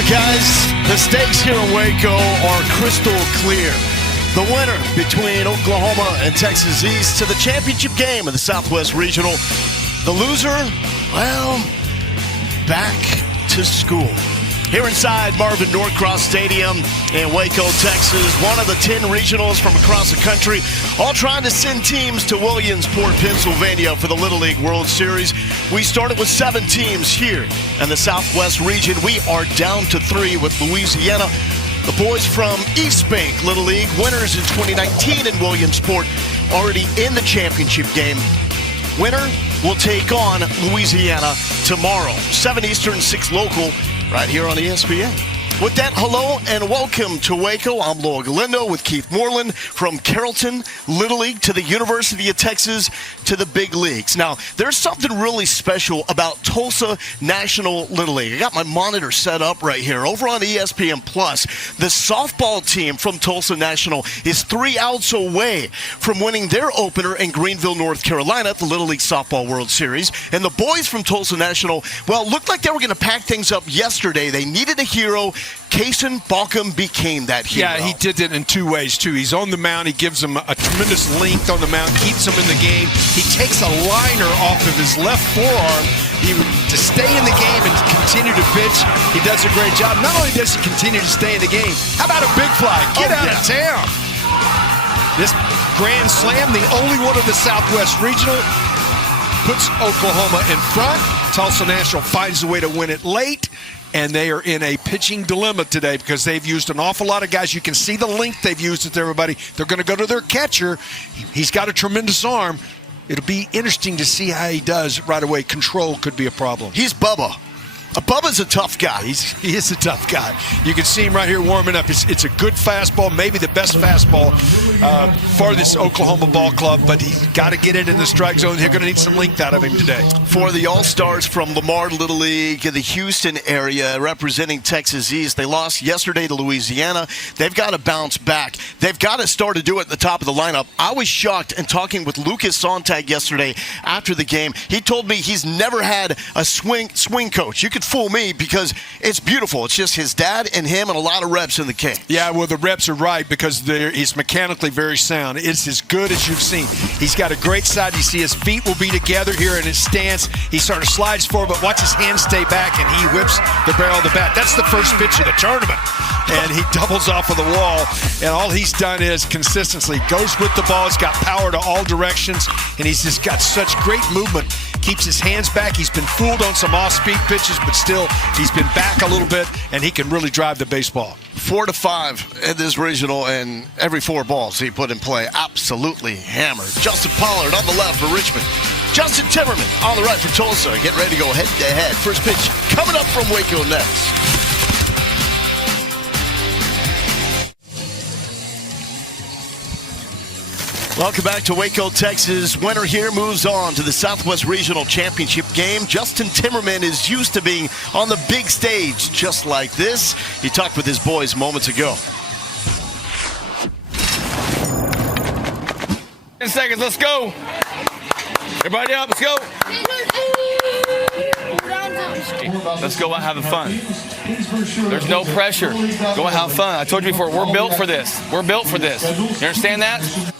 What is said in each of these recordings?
Well, guys, the stakes here in Waco are crystal clear. The winner between Oklahoma and Texas East to the championship game of the Southwest Regional. The loser, well, back to school. Here inside Marvin Norcross Stadium in Waco, Texas, one of the 10 regionals from across the country, all trying to send teams to Williamsport, Pennsylvania for the Little League World Series. We started with 7 teams here in the Southwest region. We are down to 3 with Louisiana. The boys from East Bank Little League, winners in 2019 in Williamsport, already in the championship game. Winner will take on Louisiana tomorrow, 7 Eastern, 6 local, right here on ESPN. With that, hello and welcome to Waco. I'm Lowell Galindo with Keith Moreland from Carrollton Little League to the University of Texas to the big leagues. Now, there's something really special about Tulsa National Little League. I got my monitor set up right here. Over on ESPN Plus, the softball team from Tulsa National is 3 outs away from winning their opener in Greenville, North Carolina at the Little League Softball World Series. And the boys from Tulsa National, well, looked like they were going to pack things up yesterday. They needed a hero. Kaysen Balkum became that hero. Yeah, he did it in 2 ways, too. He's on the mound. He gives him a tremendous length on the mound, keeps him in the game. He takes a liner off of his left forearm to stay in the game and continue to pitch. He does a great job. Not only does he continue to stay in the game, how about a big fly? Get out of town. This grand slam, the only one of the Southwest Regional, puts Oklahoma in front. Tulsa National finds a way to win it late. And they are in a pitching dilemma today because they've used an awful lot of guys. You can see the length they've used with everybody. They're going to go to their catcher. He's got a tremendous arm. It'll be interesting to see how he does right away. Control could be a problem. He's Bubba. Bubba's a tough guy. He is a tough guy. You can see him right here warming up. It's a good fastball, maybe the best fastball for this Oklahoma ball club, but he's got to get it in the strike zone. They're going to need some length out of him today. For the All-Stars from Lamar Little League in the Houston area representing Texas East, they lost yesterday to Louisiana. They've got to bounce back. They've got to start to do it at the top of the lineup. I was shocked in talking with Lucas Sontag yesterday after the game. He told me he's never had a swing coach. You could fool me because it's beautiful. It's just his dad and him and a lot of reps in the cage. Yeah, well, the reps are right because he's mechanically very sound. It's as good as you've seen. He's got a great side. You see his feet will be together here in his stance. He sort of slides forward, but watch his hands stay back, and he whips the barrel of the bat. That's the first pitch of the tournament. And he doubles off of the wall, and all he's done is consistently goes with the ball. He's got power to all directions, and he's just got such great movement. Keeps his hands back. He's been fooled on some off-speed pitches, but still he's been back a little bit, and he can really drive the baseball. 4 to 5 in this regional, and every 4 balls he put in play absolutely hammered. Justin Pollard on the left for Richmond. Justin Timmerman on the right for Tulsa. Get ready to go head-to-head. First pitch coming up from Waco next. Welcome back to Waco, Texas. Winner here moves on to the Southwest Regional Championship game. Justin Timmerman is used to being on the big stage just like this. He talked with his boys moments ago. 10 seconds, let's go. Everybody up, let's go. Let's go out having fun. There's no pressure. Go out have fun. I told you before, we're built for this. We're built for this. You understand that?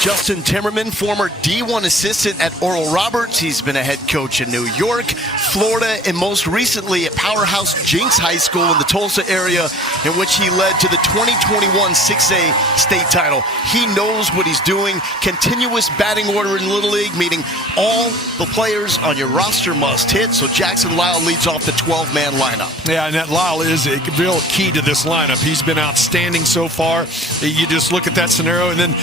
Justin Timmerman, former D1 assistant at Oral Roberts. He's been a head coach in New York, Florida, and most recently at Powerhouse Jenks High School in the Tulsa area, in which he led to the 2021 6A state title. He knows what he's doing. Continuous batting order in Little League, meaning all the players on your roster must hit. So Jackson Lyle leads off the 12-man lineup. Yeah, and that Lyle is a real key to this lineup. He's been outstanding so far. You just look at that scenario, and then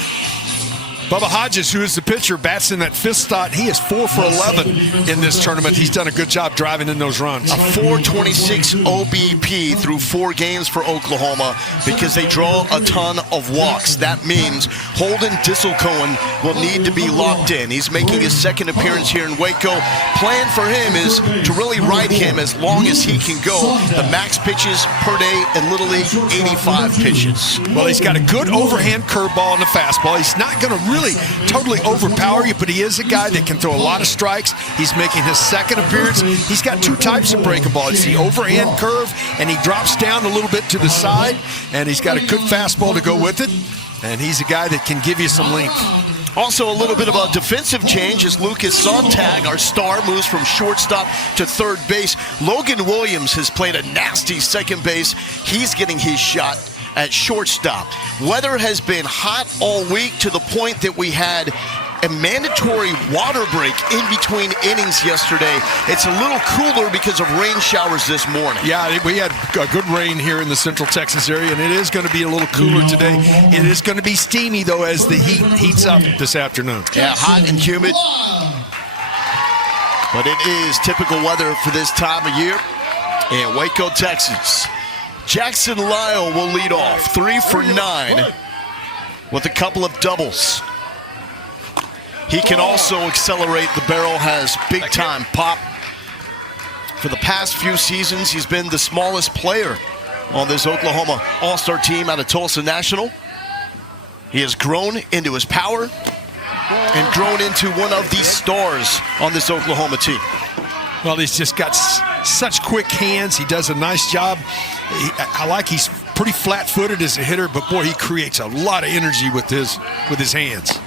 Bubba Hodges, who is the pitcher, bats in that 5th slot. He is 4 for 11 in this tournament. He's done a good job driving in those runs. A 426 OBP through 4 games for Oklahoma because they draw a ton of walks. That means Holden Disselcohen will need to be locked in. He's making his 2nd appearance here in Waco. Plan for him is to really ride him as long as he can go. The max pitches per day in Little League, 85 pitches. Well, he's got a good overhand curveball and a fastball. He's not going to really really totally overpower you, but he is a guy that can throw a lot of strikes. He's making his second appearance. He's got two types of breaking ball. It's the overhand curve, and he drops down a little bit to the side, and he's got a good fastball to go with it, and he's a guy that can give you some length. Also, a little bit of a defensive change as Lucas Sontag, our star, moves from shortstop to third base. Logan Williams has played a nasty second base. He's getting his shot at shortstop. Weather has been hot all week to the point that we had a mandatory water break in between innings yesterday. It's a little cooler because of rain showers this morning. Yeah, we had good rain here in the Central Texas area, and it is going to be a little cooler today. It is going to be steamy, though, as the heat heats up this afternoon. Yeah, hot and humid. But it is typical weather for this time of year in Waco, Texas. Jackson Lyle will lead off, 3 for 9 with a couple of doubles. He can also accelerate the barrel, has big-time pop. For the past few seasons, he's been the smallest player on this Oklahoma All-Star team out of Tulsa National. He has grown into his power and grown into one of the stars on this Oklahoma team. Well, he's just got such quick hands. He does a nice job. I like he's pretty flat-footed as a hitter, but boy, he creates a lot of energy with his hands.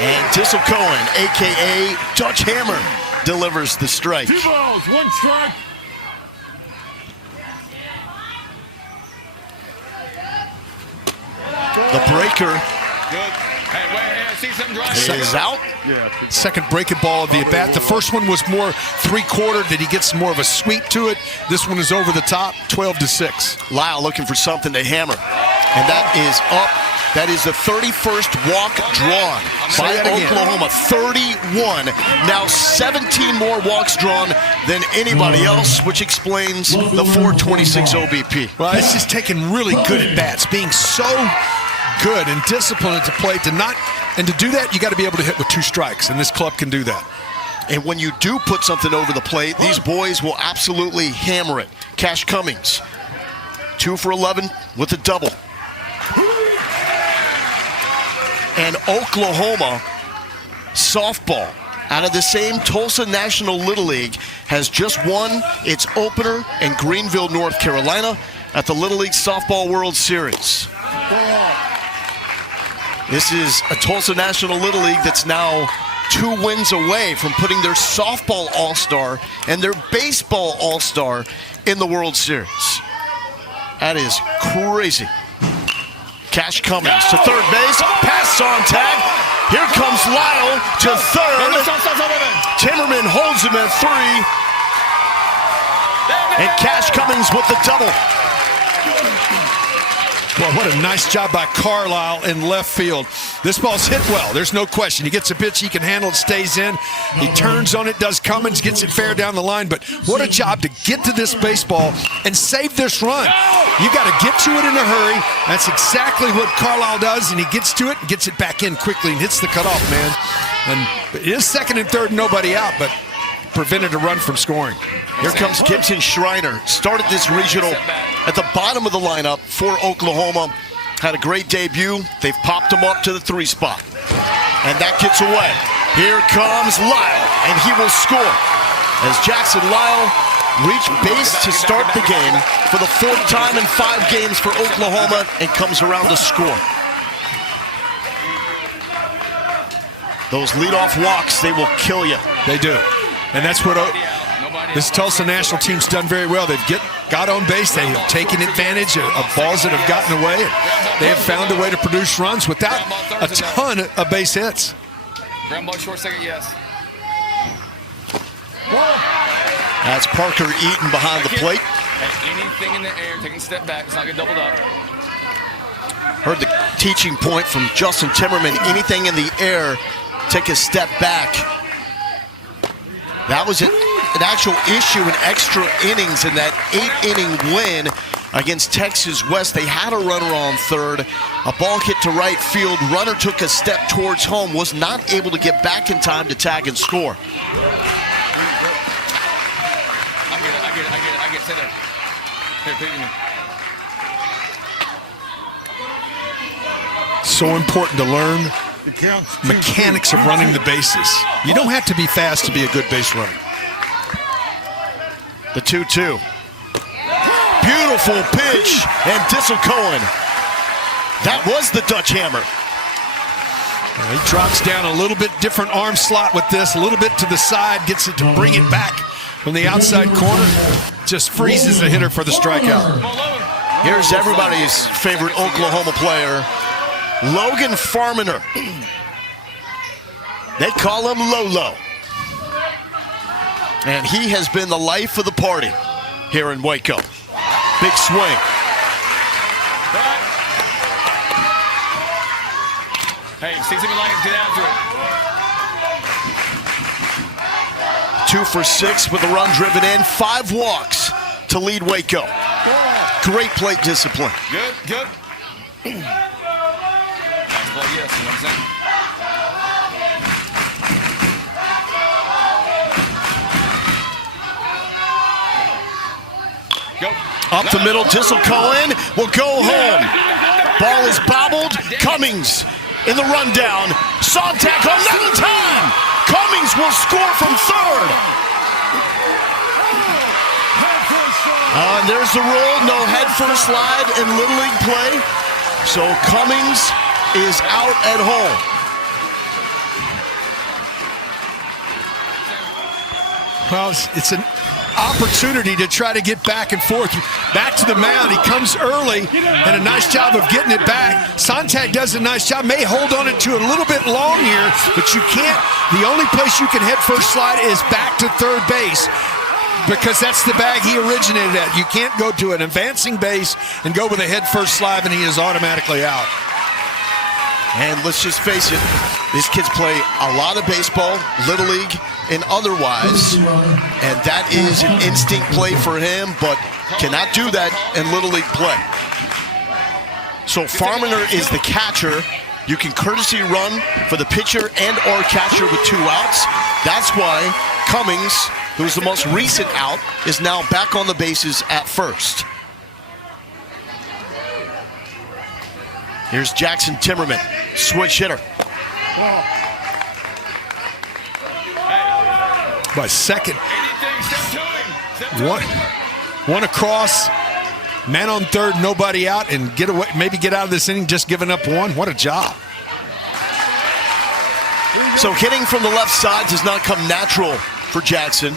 And Tissel Cohen, a.k.a. Dutch Hammer, delivers the strike. 2 balls, 1 strike. The breaker Good. Hey, wait, I see something dry. is out. Second breaking ball of the at-bat. The first one was more three-quarter, that he gets more of a sweep to it. This one is over the top, 12-6. Lyle looking for something to hammer. And that is up. That is the 31st walk drawn by Oklahoma. 31. Now 17 more walks drawn than anybody else, which explains the 426 OBP. Well, it's just taking really good at-bats, being so good and disciplined at the plate. And to do that, you got to be able to hit with 2 strikes, and this club can do that. And when you do put something over the plate, these boys will absolutely hammer it. Cash Cummings, 2 for 11 with a double. And Oklahoma softball, out of the same Tulsa National Little League, has just won its opener in Greenville, North Carolina at the Little League Softball World Series. This is a Tulsa National Little League that's now 2 wins away from putting their softball all-star and their baseball all-star in the World Series. That is crazy. Cash Cummings to third base, pass on tag. Here comes Lyle to third. Timmerman holds him at 3. And Cash Cummings with the double. Well, what a nice job by Carlisle in left field. This ball's hit well. There's no question. He gets a pitch he can handle. It stays in. He turns on it, does Cummins, gets it fair down the line. But what a job to get to this baseball and save this run. You got to get to it in a hurry. That's exactly what Carlisle does, and he gets to it and gets it back in quickly and hits the cutoff man. And it is second and third, nobody out, but prevented a run from scoring. Here comes Gibson Schreiner. Started this regional at the bottom of the lineup for Oklahoma. Had a great debut. They've popped him up to the 3 spot. And that gets away. Here comes Lyle, and he will score. As Jackson Lyle reached base to start the game for the 4th time in 5 games for Oklahoma and comes around to score. Those leadoff walks, they will kill you. They do. And that's what this Tulsa National team's done very well. They've got on base. They have taken advantage of balls that have gotten away. And they have found a way to produce runs without a ton of base hits. Ground ball short second, yes. That's Parker Eaton behind the plate. Hey, anything in the air, taking a step back, it's not getting doubled up. Heard the teaching point from Justin Timmerman. Anything in the air, take a step back. That was an actual issue in extra innings in that 8-inning win against Texas West. They had a runner on third. A ball hit to right field. Runner took a step towards home. Was not able to get back in time to tag and score. I get it. Sit there. Here, pick me. So important to learn mechanics of running the bases. You don't have to be fast to be a good base runner. The 2-2. Beautiful pitch, and Dissel Cohen. That was the Dutch hammer. He drops down a little bit different arm slot with this, a little bit to the side, gets it to bring it back from the outside corner. Just freezes the hitter for the strikeout. Here's everybody's favorite Oklahoma player, Logan Farminer. They call him Lolo. And he has been the life of the party here in Waco. Big swing. Hey, see something like it, get after it. 2 for 6 with a run driven in. 5 walks to lead Waco. Great plate discipline. Good, good. Nice play, yes, you know what I'm saying? Go. Up the middle, Dissel Cohen will go home. Ball is bobbled. Cummings in the rundown. Sontag another time. Cummings will score from third. And there's the rule, no head first slide in Little League play. So Cummings is out at home. Well, it's an opportunity to try to get back and forth. Back to the mound. He comes early and a nice job of getting it back. Sontag does a nice job. May hold on it to a little bit long here, but you can't. The only place you can head first slide is back to third base, because that's the bag he originated at. You can't go to an advancing base and go with a head first slide and he is automatically out. And let's just face it, these kids play a lot of baseball, Little League and otherwise, and that is an instinct play for him, but cannot do that in Little League play. So Farminer is the catcher. You can courtesy run for the pitcher and or catcher with 2 outs. That's why Cummings, who's the most recent out, is now back on the bases at first. Here's Jackson Timmerman, switch hitter. By second. One across, man on third, nobody out, and get away. Maybe get out of this inning just giving up 1. What a job. So hitting from the left side does not come natural for Jackson.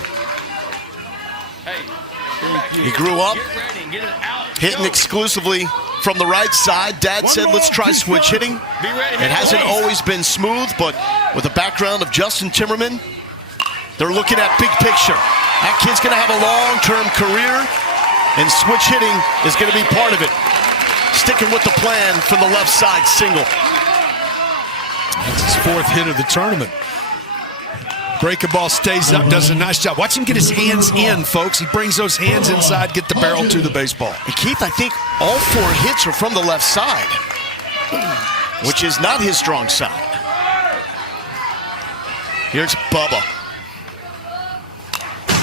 He grew up hitting exclusively from the right side. Dad said, let's try switch hitting. It hasn't always been smooth, but with the background of Justin Timmerman, they're looking at big picture. That kid's going to have a long-term career, and switch hitting is going to be part of it. Sticking with the plan from the left side single. That's his 4th hit of the tournament. Breaking ball stays up, does a nice job. Watch him get his hands in, folks. He brings those hands inside, get the barrel to the baseball. And Keith, I think all 4 hits are from the left side, which is not his strong side. Here's Bubba.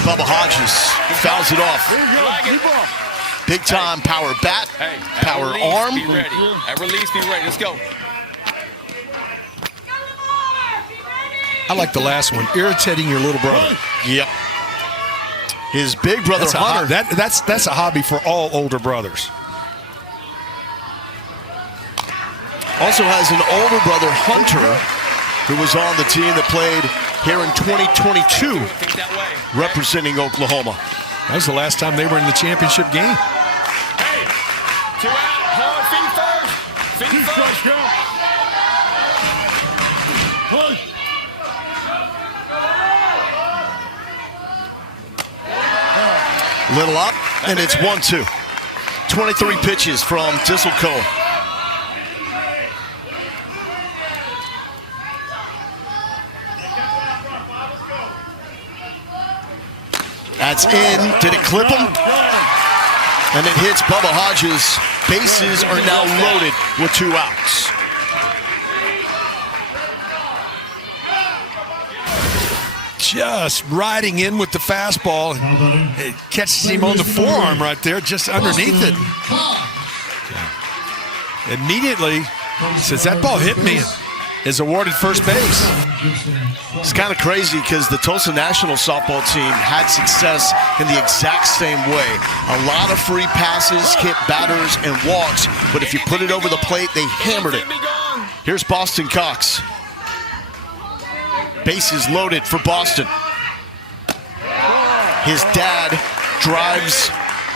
Bubba Hodges fouls it off. Big time power bat, power arm. Be ready. At release, be ready. Let's go. I like the last one, irritating your little brother. Yep. His big brother Hunter. That's a hobby for all older brothers. Also has an older brother, Hunter, who was on the team that played here in 2022, representing Oklahoma. That was the last time they were in the championship game. Hey, 2 out, hard, feet first. Feet first, go. Little up, and it's 1-2. 23 pitches from Dissel Cohen. That's in. Did it clip him? And it hits Bubba Hodges. Bases are now loaded with 2 outs. Just riding in with the fastball. It catches him on the forearm right there, just underneath it. Immediately says, that ball hit me. is awarded first base. It's kind of crazy because the Tulsa National softball team had success in the exact same way. A lot of free passes, hit batters, and walks, but if you put it over the plate, they hammered it. Here's Boston Cox. Bases loaded for Boston. His dad drives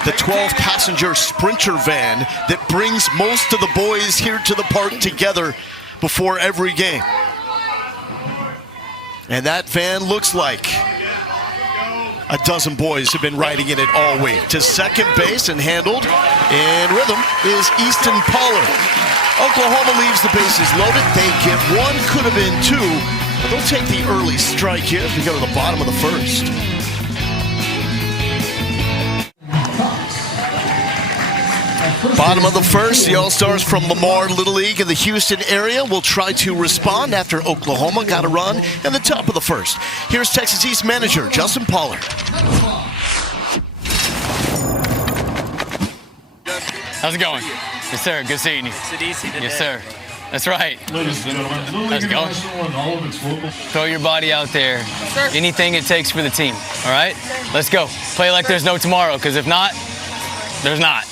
the 12-passenger Sprinter van that brings most of the boys here to the park together before every game. And that van looks like a dozen boys have been riding in it all week. To second base and handled in rhythm is Easton Pollard. Oklahoma leaves the bases loaded. They get one, could have been two, but they'll take the early strike here as we go to the bottom of the first. Bottom of the first, the All-Stars from Lamar Little League in the Houston area will try to respond after Oklahoma got a run in the top of the first. Here's Texas East manager Justin Pollard. How's it going? Yes, sir. Good seeing you. Is it easy today? Yes, sir. That's right. Ladies and gentlemen, How's it going? all of its local. Throw your body out there. Anything it takes for the team. All right? Let's go. Play like there's no tomorrow, because if not, there's not.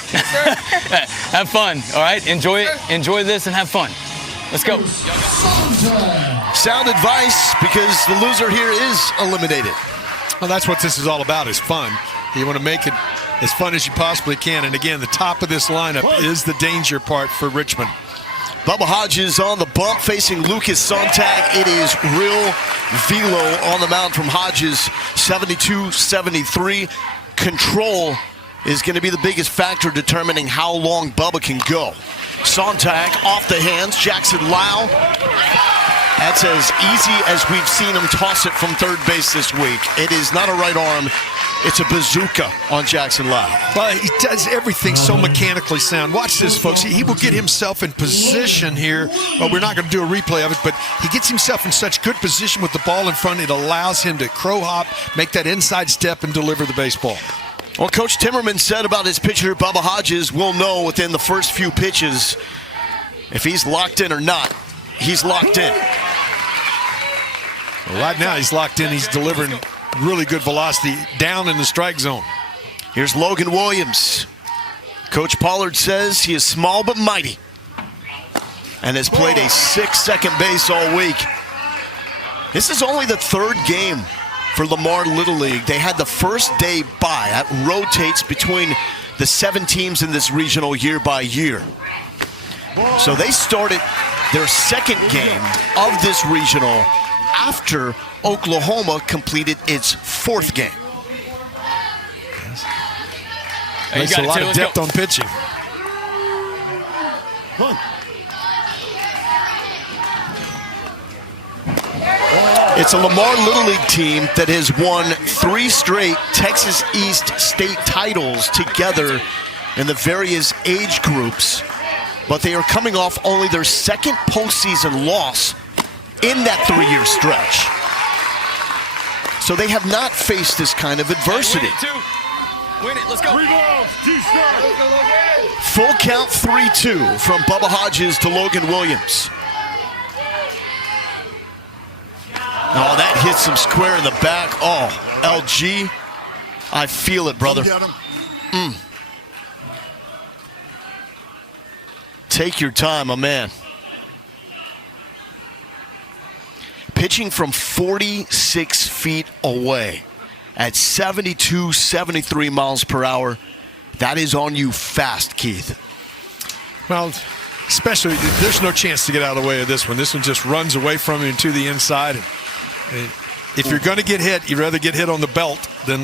Have fun, all right? Enjoy it. Enjoy this and have fun. Let's go. Sound advice because the loser here is eliminated. Well, that's what this is all about, is fun. You want to make it as fun as you possibly can. And again, the top of this lineup is the danger part for Richmond. Bubba Hodges on the bump facing Lucas Sontag. It is real velo on the mound from Hodges, 72-73. Control is going to be the biggest factor determining how long Bubba can go. Sontag off the hands, Jackson Lau. That's as easy as we've seen him toss it from third base this week. It is not a right arm, it's a bazooka on Jackson Lau. Well, he does everything so mechanically sound. Watch this, folks. He will get himself in position here. Well, we're not going to do a replay of it, but he gets himself in such good position with the ball in front, it allows him to crow hop, make that inside step, and deliver the baseball. Well, Coach Timmerman said about his pitcher, Bubba Hodges, we'll know within the first few pitches if he's locked in or not. He's locked in. Well, right now he's locked in. He's delivering really good velocity down in the strike zone. Here's Logan Williams. Coach Pollard says he is small but mighty and has played a 6 second base all week. This is only the third game for Lamar Little League. They had the first day bye. That rotates between the 7 teams in this regional year by year. So they started their second game of this regional after Oklahoma completed its 4th game. Makes a lot of depth on pitching. It's a Lamar Little League team that has won 3 straight Texas East state titles together in the various age groups, but they are coming off only their 2nd postseason loss in that 3-year stretch. So they have not faced this kind of adversity. Win it. Let's go. Full count 3-2 from Bubba Hodges to Logan Williams. Oh, that hits him square in the back. Oh, LG, I feel it, brother. Take your time, my man. Pitching from 46 feet away at 72, 73 miles per hour. That is on you fast, Keith. Well, especially, there's no chance to get out of the way of this one. This one just runs away from him to the inside. If you're going to get hit, you'd rather get hit on the belt than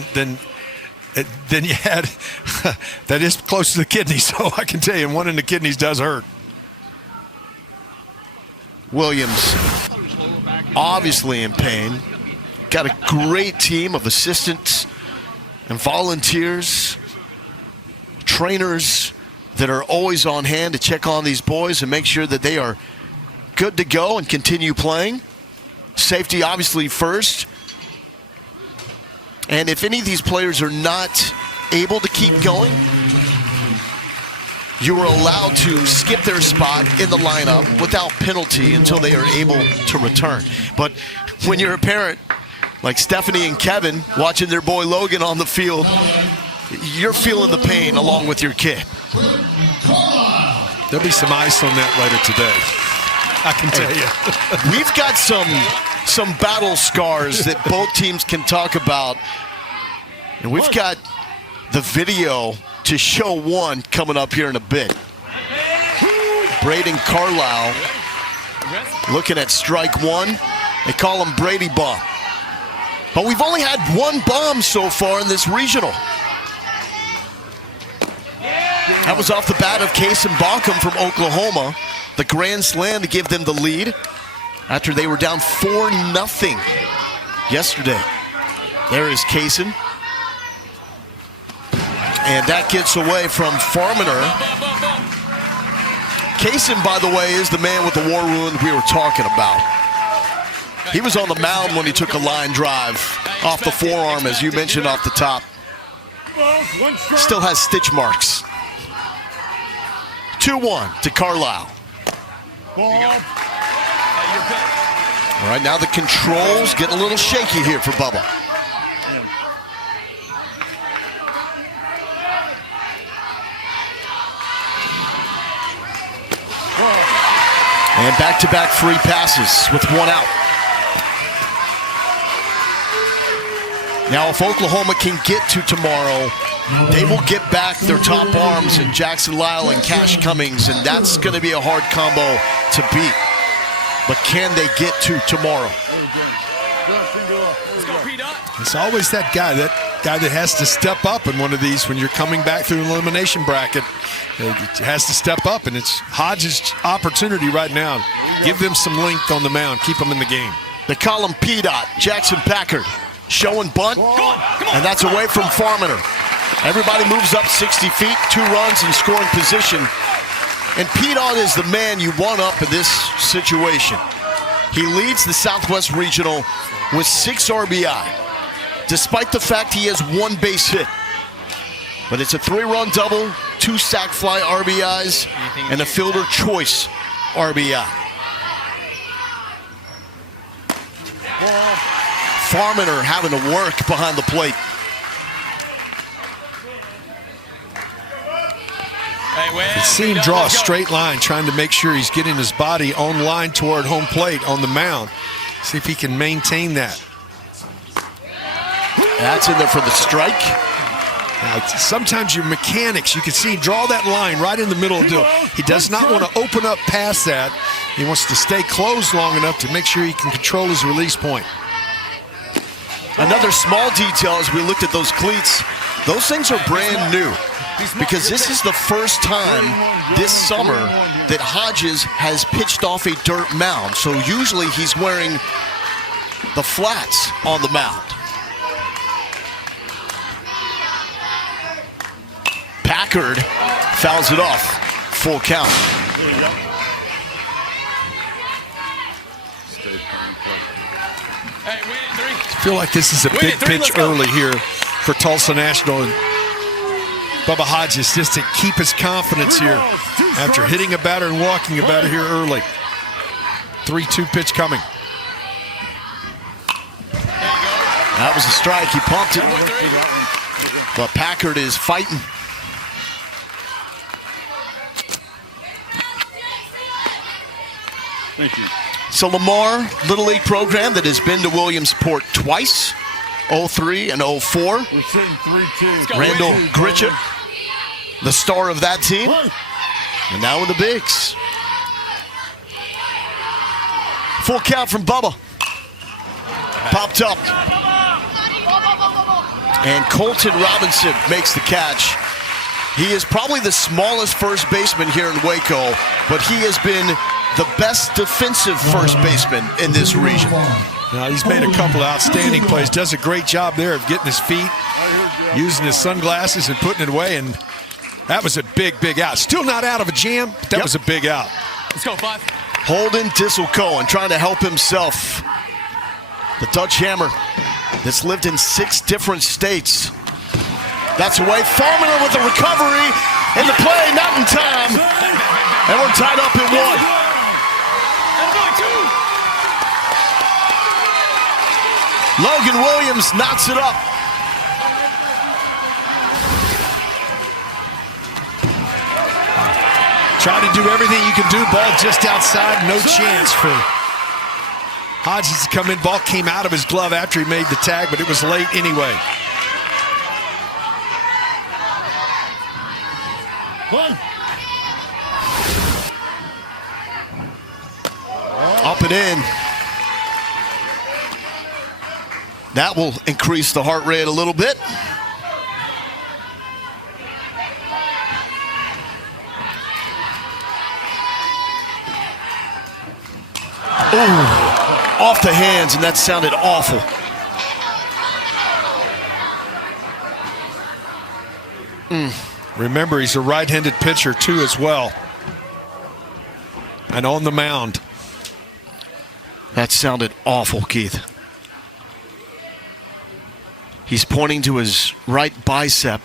you had. That is close to the kidney, so I can tell you, one in the kidneys does hurt. Williams, obviously in pain. Got a great team of assistants and volunteers, trainers that are always on hand to check on these boys and make sure that they are good to go and continue playing. Safety obviously first. And if any of these players are not able to keep going, you were allowed to skip their spot in the lineup without penalty until they are able to return. But when you're a parent like Stephanie and Kevin watching their boy Logan on the field, you're feeling the pain along with your kid. There'll be some ice on that later today, I can tell you. We've got some battle scars that both teams can talk about. And we've got the video to show one coming up here in a bit. Braden Carlisle looking at strike one. They call him Brady Bomb. But we've only had one bomb so far in this regional. That was off the bat of Case and Bonkum from Oklahoma. The grand slam to give them the lead after they were down 4-0 yesterday. There is Kaysen. And that gets away from Farminer. Kaysen, by the way, is the man with the war wound we were talking about. He was on the mound when he took a line drive off the forearm, as you mentioned off the top. Still has stitch marks. 2-1 to Carlisle. All right, now the controls getting a little shaky here for Bubba. And back-to-back free passes with one out. Now, if Oklahoma can get to tomorrow, they will get back their top arms in Jackson Lyle and Cash Cummings, and that's going to be a hard combo to beat. But can they get to tomorrow? It's always that guy that has to step up in one of these when you're coming back through an elimination bracket. It has to step up, and it's Hodges' opportunity right now. Give them some length on the mound. Keep them in the game. They call him P-Dot, Jackson Packard. Showing bunt, and that's away from Farminer. Everybody moves up 60 feet, 2 runs in scoring position. And P-Dot is the man you want up in this situation. He leads the Southwest Regional with 6 RBI, despite the fact he has 1 base hit. But it's a 3-run double, 2 sac fly RBIs, and a fielder choice RBI. Farminer having to work behind the plate. You see him draw a straight line, trying to make sure he's getting his body on line toward home plate on the mound. See if he can maintain that. That's in there for the strike. Now, sometimes your mechanics, you can see him draw that line right in the middle of the deal. He does not want to open up past that. He wants to stay closed long enough to make sure he can control his release point. Another small detail as we looked at those cleats, those things are brand new because this is the first time this summer that Hodges has pitched off a dirt mound. So usually he's wearing the flats on the mound. Packard fouls it off, full count. I feel like this is a big pitch early here for Tulsa National and Bubba Hodges, just to keep his confidence here after hitting a batter and walking a batter here early. 3-2 pitch coming. That was a strike. He pumped it. But Packard is fighting. Thank you. So Lamar, Little League program that has been to Williamsport twice, 03 and 04. We're sitting 3-2. Randall Gritchett, the star of that team. And now in the bigs. Full count from Bubba. Popped up. And Colton Robinson makes the catch. He is probably the smallest first baseman here in Waco, but he has been the best defensive first baseman in this region. Now, he's made a couple of outstanding plays. Does a great job there of getting his feet, using his sunglasses and putting it away. And that was a big, big out. Still not out of a jam, but that was a big out. Let's go, 5. Holden Dissel-Cohen trying to help himself. The Dutch Hammer that's lived in 6 different states. That's away. Farminer with the recovery. in the play, not in time. And we're tied up at 1. Logan Williams knocks it up. Try to do everything you can do. Ball just outside. No chance for Hodges to come in. Ball came out of his glove after he made the tag, but it was late anyway. Up and in. That will increase the heart rate a little bit. Ooh, off the hands, and that sounded awful. Remember, he's a right-handed pitcher too as well. And on the mound. That sounded awful, Keith. He's pointing to his right bicep.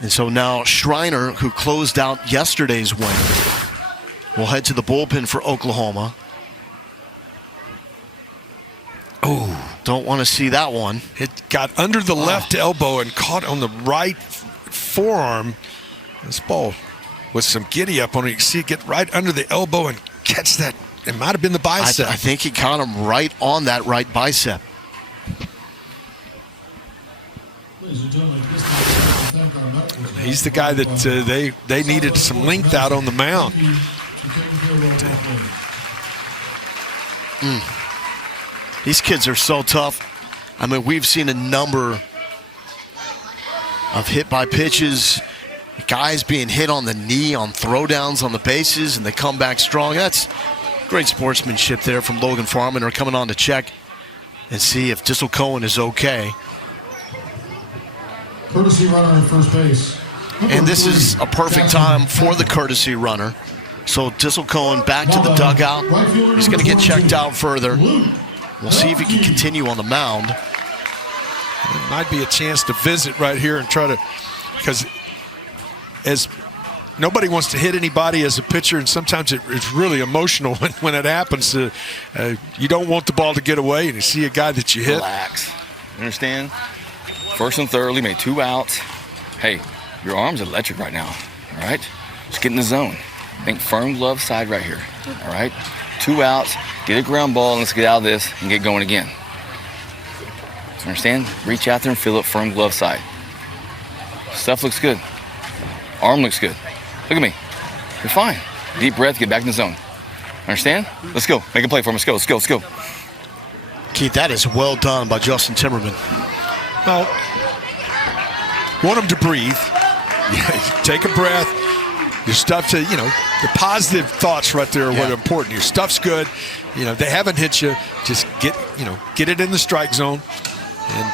And so now Schreiner, who closed out yesterday's win, will head to the bullpen for Oklahoma. Oh, don't want to see that one. It got under the left elbow and caught on the right forearm. This ball with some giddy up on it. You see it get right under the elbow and catch that. It might have been the bicep. I think he caught him right on that right bicep. He's the guy that they needed some length out on the mound. These kids are so tough. I mean, we've seen a number of hit by pitches, guys being hit on the knee on throwdowns on the bases, and they come back strong. That's great sportsmanship there from Logan Farman. They're coming on to check and see if Dissel Cohen is okay. Courtesy runner at first base. And this is a perfect time for the courtesy runner. So Dissel Cohen back to the dugout. He's going to get checked out further. We'll see if he can continue on the mound. It might be a chance to visit right here and try to, because as nobody wants to hit anybody as a pitcher, and sometimes it's really emotional when it happens. You don't want the ball to get away, and you see a guy that you hit. Relax. You understand? First and third, we made 2 outs. Hey, your arm's electric right now, all right? Just get in the zone. Think firm glove side right here, all right? 2 outs, get a ground ball, and let's get out of this and get going again. You understand? Reach out there and feel it firm glove side. Stuff looks good. Arm looks good. Look at me. You're fine. Deep breath, get back in the zone. Understand? Let's go. Make a play for him. Let's go, let's go, let's go. Keith, that is well done by Justin Timmerman. Well, want him to breathe. Take a breath. Your stuff to, the positive thoughts right there are what are important. Your stuff's good. They haven't hit you. Just get it in the strike zone. And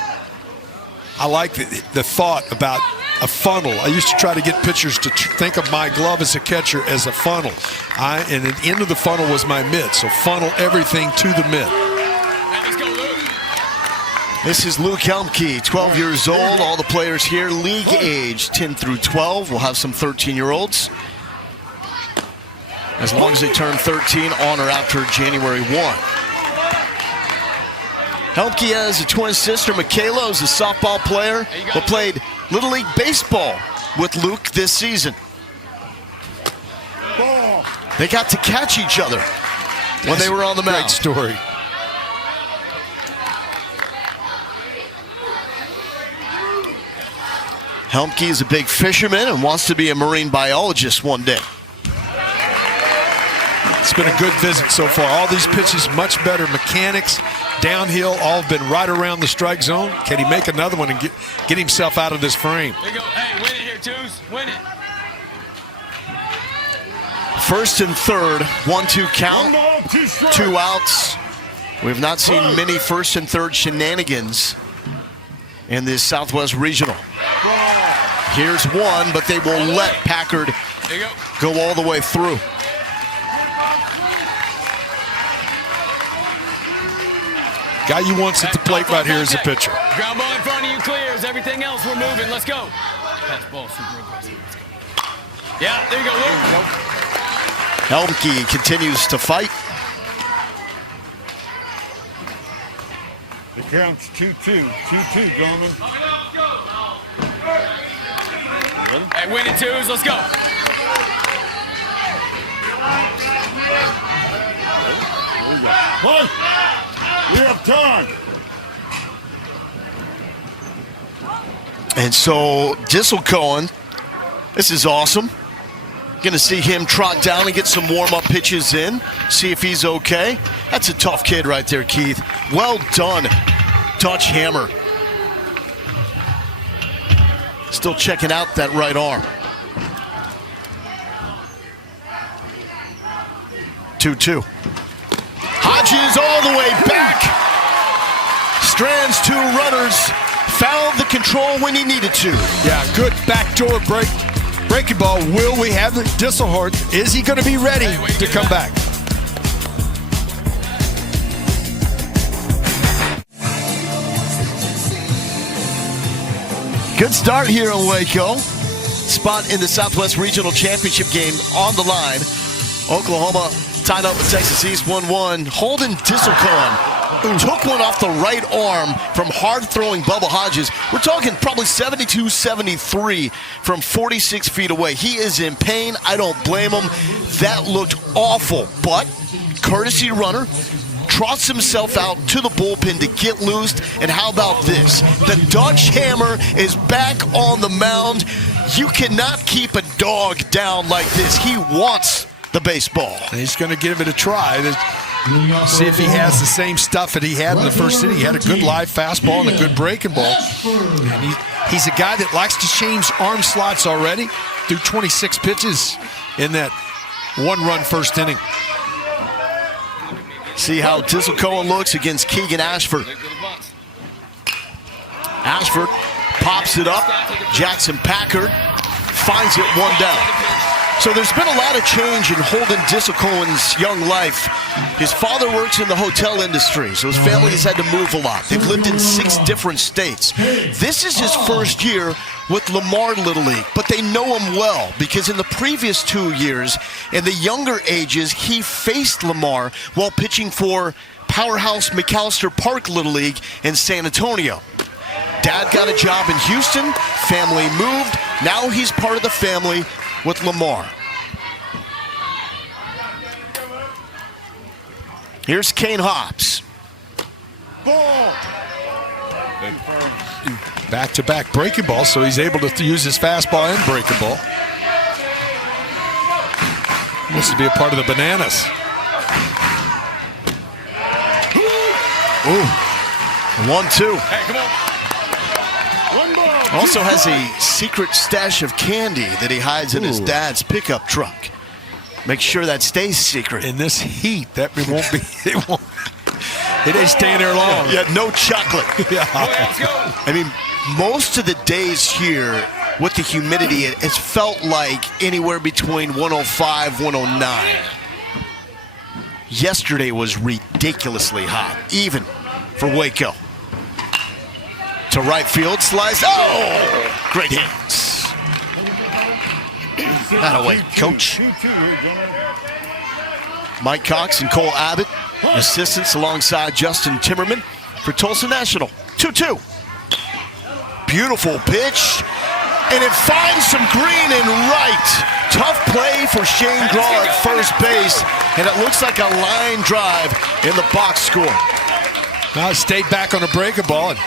I like the thought about a funnel. I used to try to get pitchers to think of my glove as a catcher as a funnel. And the end of the funnel was my mitt. So funnel everything to the mitt. This is Luke Helmke, 12 years old. All the players here, league age 10 through 12. We'll have some 13-year-olds. As long as they turn 13 on or after January 1. Helmke has a twin sister, Michaela, who's a softball player, who played Little League Baseball with Luke this season. They got to catch each other when they were on the mound. Great story. Helmke is a big fisherman and wants to be a marine biologist one day. It's been a good visit so far. All these pitches much better. Mechanics, downhill, all have been right around the strike zone. Can he make another one and get himself out of this frame? There you go. Hey, win it here, Twos. Win it. First and third, 1-2 count, 2 outs. We've not seen many first and third shenanigans in this Southwest Regional. Here's one, but they will let Packard go all the way through. Guy you wants at the plate right here is a pitcher. Ground ball in front of you clears. Everything else, we're moving. Let's go. Pass ball, super aggressive. Let's go. Yeah, there you go, Luke. Helmke continues to fight. The count's 2-2. 2-2, gentlemen. Hey, winning twos. Let's go. One. We have time. And so Disselcohen, this is awesome. Going to see him trot down and get some warm-up pitches in, see if he's okay. That's a tough kid right there, Keith. Well done, Dutch Hammer. Still checking out that right arm. 2-2. Hodges all the way back. Strands 2 runners. Found the control when he needed to. Yeah, good backdoor breaking ball. Will we have the Disselhorn? Is he going to be ready to come back? Good start here in Waco. Spot in the Southwest Regional Championship game on the line. Oklahoma tied up with Texas East 1-1. Holden Disselcohen took one off the right arm from hard-throwing Bubba Hodges. We're talking probably 72-73 from 46 feet away. He is in pain. I don't blame him. That looked awful, but courtesy runner trots himself out to the bullpen to get loose. And how about this? The Dutch Hammer is back on the mound. You cannot keep a dog down like this. He wants the baseball. He's going to give it a try to see if he has the same stuff that he had in the first inning. He had a good live fastball and a good breaking ball. And he's a guy that likes to change arm slots already. Threw 26 pitches in that 1-run first inning. See how Disselcohen looks against Keegan Ashford. Ashford pops it up. Jackson Packard finds it 1 down. So there's been a lot of change in Holden Disselcohen's young life. His father works in the hotel industry, so his family has had to move a lot. They've lived in 6 different states. This is his first year with Lamar Little League, but they know him well because in the previous 2 years, in the younger ages, he faced Lamar while pitching for Powerhouse McAllister Park Little League in San Antonio. Dad got a job in Houston, family moved, now he's part of the family with Lamar. Here's Kane Hobbs. Ball. Back-to-back breaking ball, so he's able to use his fastball and breaking ball. Wants to be a part of the bananas. Ooh. 1-2. Hey, come on. Also has a secret stash of candy that he hides in his dad's pickup truck. Make sure that stays secret. In this heat, that won't be. It ain't staying there long. Yeah, no chocolate. Yeah. Let's go. I mean, most of the days here with the humidity, it's felt like anywhere between 105, 109. Yesterday was ridiculously hot, even for Waco. To right field, slice. Oh, great hands. Not away, coach. 2-2 here, gentlemen. Mike Cox and Cole Abbott, assistants alongside Justin Timmerman for Tulsa National. 2-2. Beautiful pitch, and it finds some green and right. Tough play for Shane Graw at first base, and it looks like a line drive in the box score. Now it stayed back on a breaking ball, and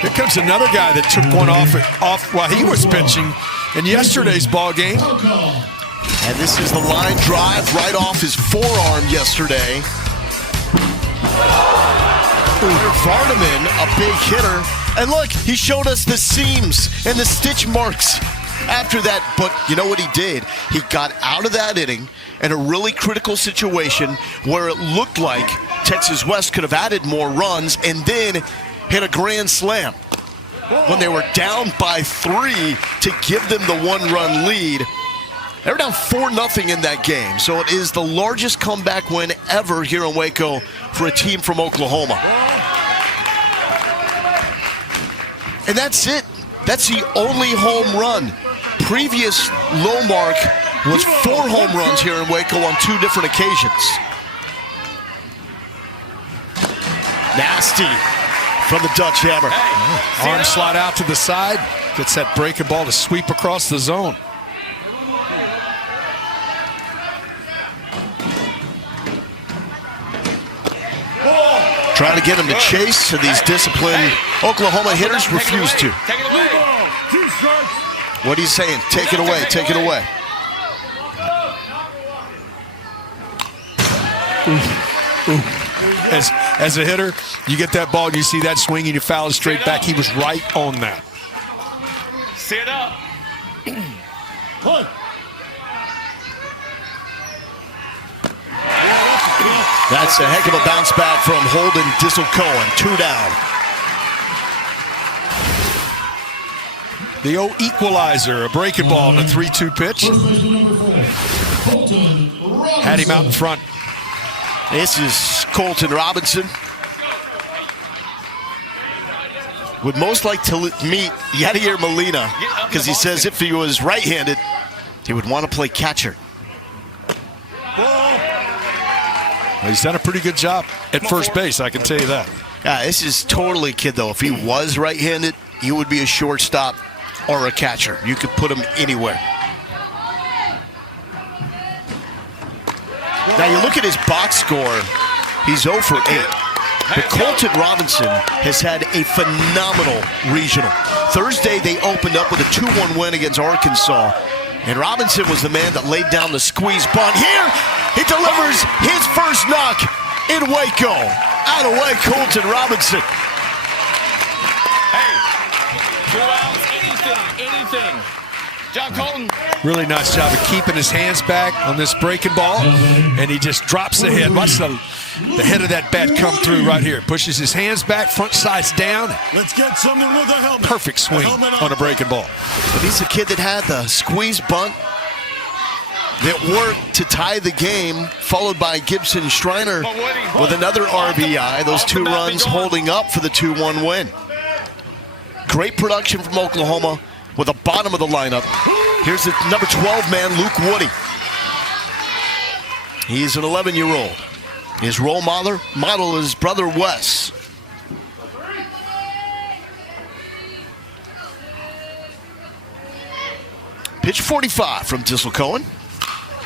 here comes another guy that took one off while he was pitching in yesterday's ball game. And this is the line drive right off his forearm yesterday. Vardaman, a big hitter. And look, he showed us the seams and the stitch marks after that. But you know what he did? He got out of that inning in a really critical situation where it looked like Texas West could have added more runs and then hit a grand slam when they were down by 3 to give them the 1-run lead. They were down 4-0 in that game, so it is the largest comeback win ever here in Waco for a team from Oklahoma. And that's it. That's the only home run. Previous low mark was 4 home runs here in Waco on 2 different occasions. Nasty from the Dutch hammer. Arm slide out to the side. Gets that breaking ball to sweep across the zone. Trying to get him to chase, and these disciplined Oklahoma hitters refuse to. Take it away. What are you saying? Take it away, take it away. As a hitter, you get that ball and you see that swing and you foul it straight back. He was right on that. Sit up. That's a heck of a bounce back from Holden Dissel-Cohen. 2 down. The old equalizer, a breaking ball on the 3-2 pitch. Had him out in front. This is Colton Robinson. Would most like to meet Yadier Molina because he says if he was right-handed, he would want to play catcher. Well, he's done a pretty good job at first base, I can tell you that. Yeah, this is totally kid, though. If he was right-handed, he would be a shortstop or a catcher. You could put him anywhere. Now, you look at his box score, he's 0 for 8. But Colton Robinson has had a phenomenal regional. Thursday, they opened up with a 2-1 win against Arkansas. And Robinson was the man that laid down the squeeze bunt. Here, he delivers his first knock in Waco. Out of way, Colton Robinson. Hey, 2 outs, anything. John Colton. Really nice job of keeping his hands back on this breaking ball. And he just drops the head. Watch the head of that bat come through right here. Pushes his hands back, front sides down. Let's get someone with a helmet. Perfect swing on a breaking ball. But he's a kid that had the squeeze bunt that worked to tie the game, followed by Gibson Shriner with another RBI. Those 2 runs holding up for the 2-1 win. Great production from Oklahoma with the bottom of the lineup. Here's the number 12 man, Luke Woody. He's an 11-year-old. His role model is brother Wes. Pitch 45 from Dissel-Cohen.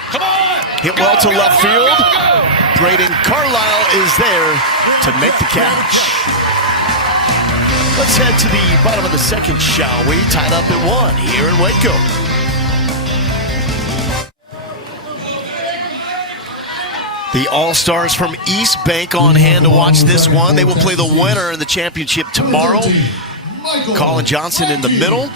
Come on. Hit well to left field. Braden Carlisle is there to make the catch. Let's head to the bottom of the second, shall we? Tied up at 1 here in Waco. The All-Stars from East Bank on hand to watch this one. They will play the winner in the championship tomorrow. Colin Johnson in the middle.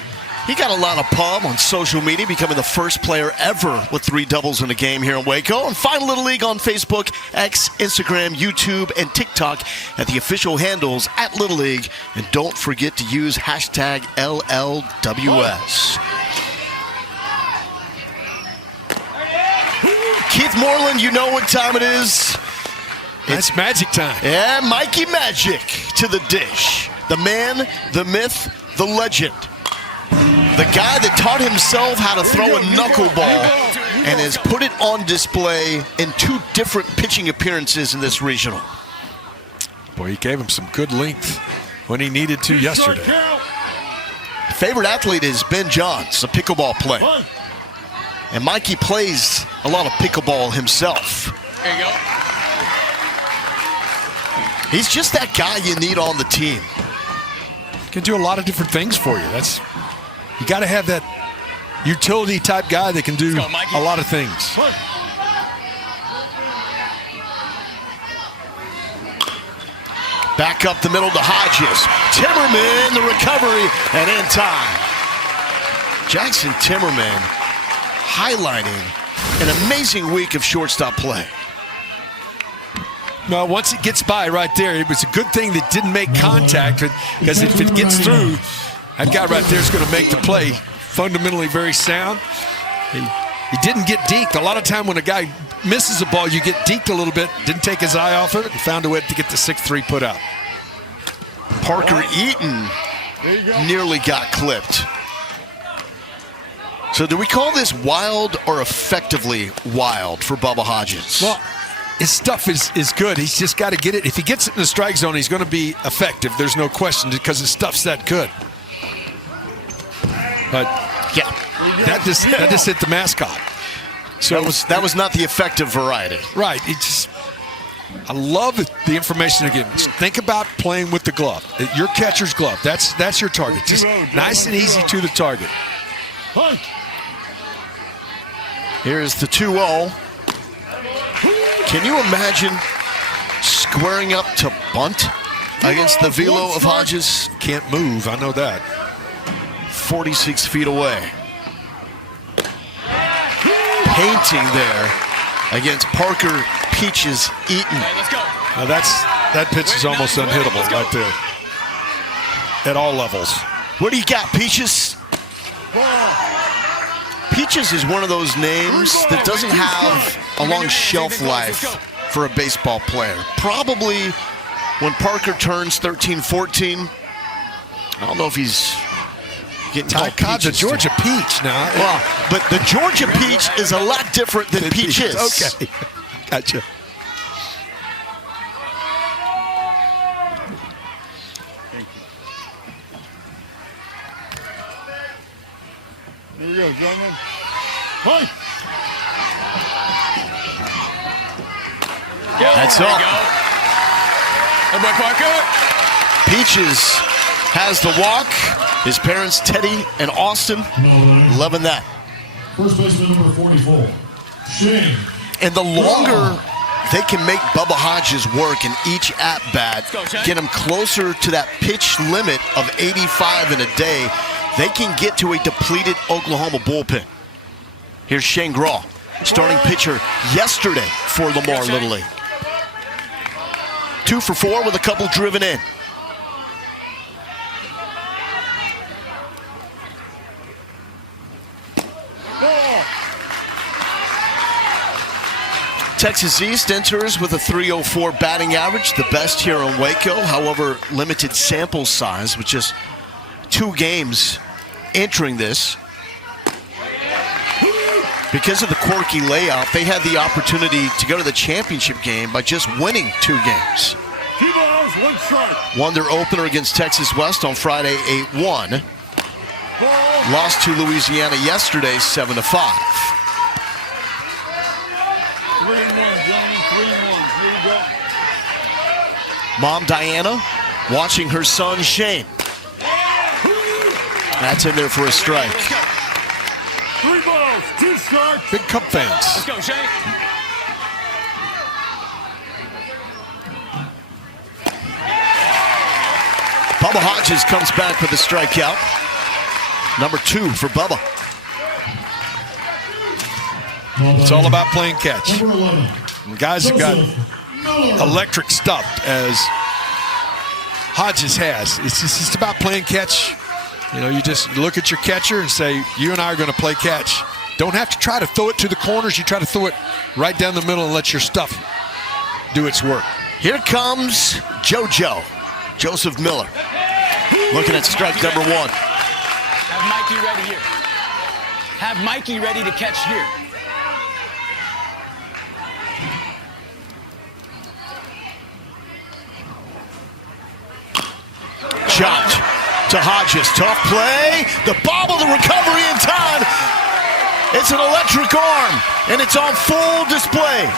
He got a lot of pub on social media, becoming the first player ever with 3 doubles in a game here in Waco. And find Little League on Facebook, X, Instagram, YouTube, and TikTok at the official handles at Little League. And don't forget to use hashtag LLWS. Keith Moreland, you know what time it is. It's magic time. Yeah, Mikey Magic to the dish. The man, the myth, the legend. The guy that taught himself how to throw a knuckleball and has put it on display in 2 different pitching appearances in this regional. Boy, he gave him some good length when he needed to yesterday. Favorite athlete is Ben Johns, a pickleball player. And Mikey plays a lot of pickleball himself. There you go. He's just that guy you need on the team. Can do a lot of different things for you. You got to have that utility type guy that can do a lot of things. Back up the middle to Hodges. Timmerman, the recovery, and in time. Jackson Timmerman highlighting an amazing week of shortstop play. No, once it gets by right there, it was a good thing that didn't make contact, because if it gets through, that guy right there is going to make the play. Fundamentally very sound. He didn't get deked. A lot of time when a guy misses a ball, you get deked a little bit. Didn't take his eye off of it and found a way to get the 6-3 put out. Parker Eaton nearly got clipped. So do we call this wild or effectively wild for Bubba Hodges? Well, his stuff is good. He's just got to get it. If he gets it in the strike zone, he's going to be effective. There's no question because his stuff's that good. But yeah, that just hit the mascot. So that was not the effective variety. Right. I love the information again. Just think about playing with the glove. Your catcher's glove. That's your target. Just nice and easy to the target. Here's the 2-0. Can you imagine squaring up to bunt against the velo of Hodges? Can't move. I know that. 46 feet away. Painting there against Parker Peaches Eaton. Hey, let's go. Now that pitch is almost unhittable right there. At all levels. What do you got, Peaches? Peaches is one of those names that doesn't have a long shelf life for a baseball player. Probably when Parker turns 13, 14, I don't know if he's getting called Peaches. The Georgia too. Peach now. Well, but the Georgia Peach is a lot different than Peaches. Okay, gotcha. Here we go, gentlemen. Hi. That's all. Good boy, Parker. Peaches has the walk. His parents, Teddy and Austin, loving that. First baseman number 44, Shane. And the longer they can make Bubba Hodges work in each at-bat, get him closer to that pitch limit of 85 in a day, they can get to a depleted Oklahoma bullpen. Here's Shane Graw, starting pitcher yesterday for Lamar Little League. 2 for 4 with a couple driven in. Texas East enters with a .304 batting average, the best here in Waco. However, limited sample size with just 2 games entering this. Because of the quirky layout, they had the opportunity to go to the championship game by just winning 2 games. 2 balls, 1 strike. Won their opener against Texas West on Friday 8-1. Lost to Louisiana yesterday 7-5. 3-1, gentlemen. 3-1. Here we go. Mom Diana watching her son Shane. That's in there for a strike. 3 balls, 2 strikes. Big Cub fans. Let's go, Shane. Bubba Hodges comes back with a strikeout. Number 2 for Bubba. It's all about playing catch. Number 11, And guys have got Miller. electric stuff as Hodges has. It's just about playing catch. You know, you just look at your catcher and say, you and I are going to play catch. Don't have to try to throw it to the corners. You try to throw it right down the middle and let your stuff do its work. Here comes JoJo, Joseph Miller, looking at strike number 1. Have Mikey ready here. Have Mikey ready to catch here. Chopped to Hodges. Tough play. The bobble, the recovery in time. It's an electric arm, and it's on full display.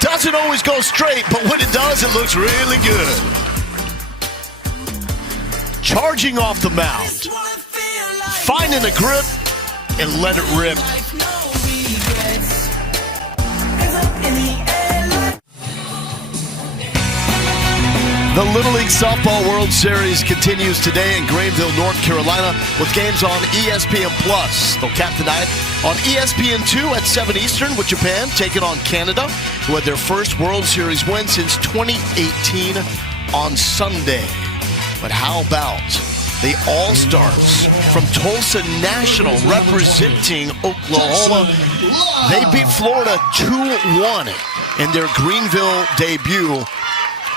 Doesn't always go straight, but when it does, it looks really good. Charging off the mound. Finding a grip and let it rip. The Little League Softball World Series continues today in Greenville, North Carolina, with games on ESPN+. They'll cap the night on ESPN2 at 7 Eastern, with Japan taking on Canada, who had their first World Series win since 2018 on Sunday. But how about the All-Stars from Tulsa National representing Oklahoma? They beat Florida 2-1 in their Greenville debut.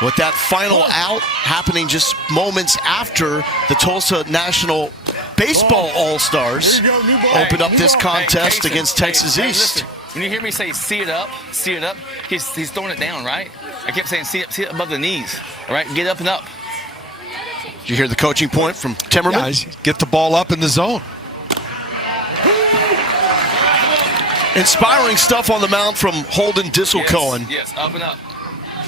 with that final out happening just moments after the Tulsa National Baseball All-Stars opened up this contest against Texas East. Listen, when you hear me say see it up, he's throwing it down, right? I kept saying see it above the knees, all right? Get up and up. Did you hear the coaching point from Timmerman? Guys, get the ball up in the zone. Inspiring stuff on the mound from Holden Disselcohen, Yes, up and up.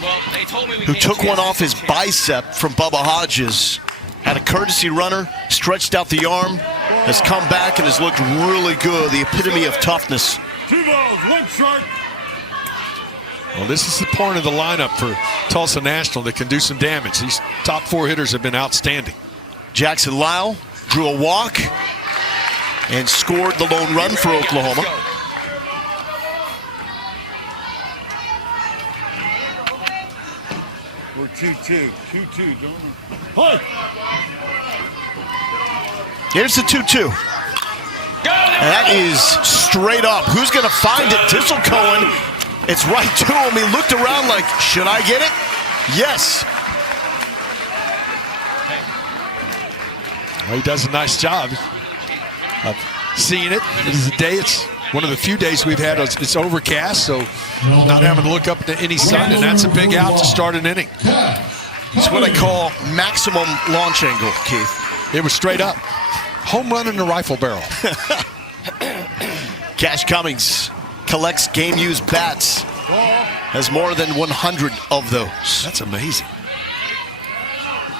Well, they told me who took one off his bicep from Bubba Hodges. Had a courtesy runner, stretched out the arm, has come back and has looked really good. The epitome of toughness. 2 balls, 1 strike. Well, this is the part of the lineup for Tulsa National that can do some damage. These top 4 hitters have been outstanding. Jackson Lyle drew a walk and scored the lone run for Oklahoma. We're 2-2. 2-2, gentlemen. Play. Here's the 2-2. And that is straight up. Who's going to find it? Disselcohen. It's right to him. He looked around like, should I get it? Yes. Well, he does a nice job of seeing it. This is a day, it's one of the few days we've had, it's overcast, so not having to look up to any sun, and that's a big out to start an inning. It's what I call maximum launch angle, Keith. It was straight up. Home run in the rifle barrel. Cash Cummings collects game-used bats. Has more than 100 of those. That's amazing.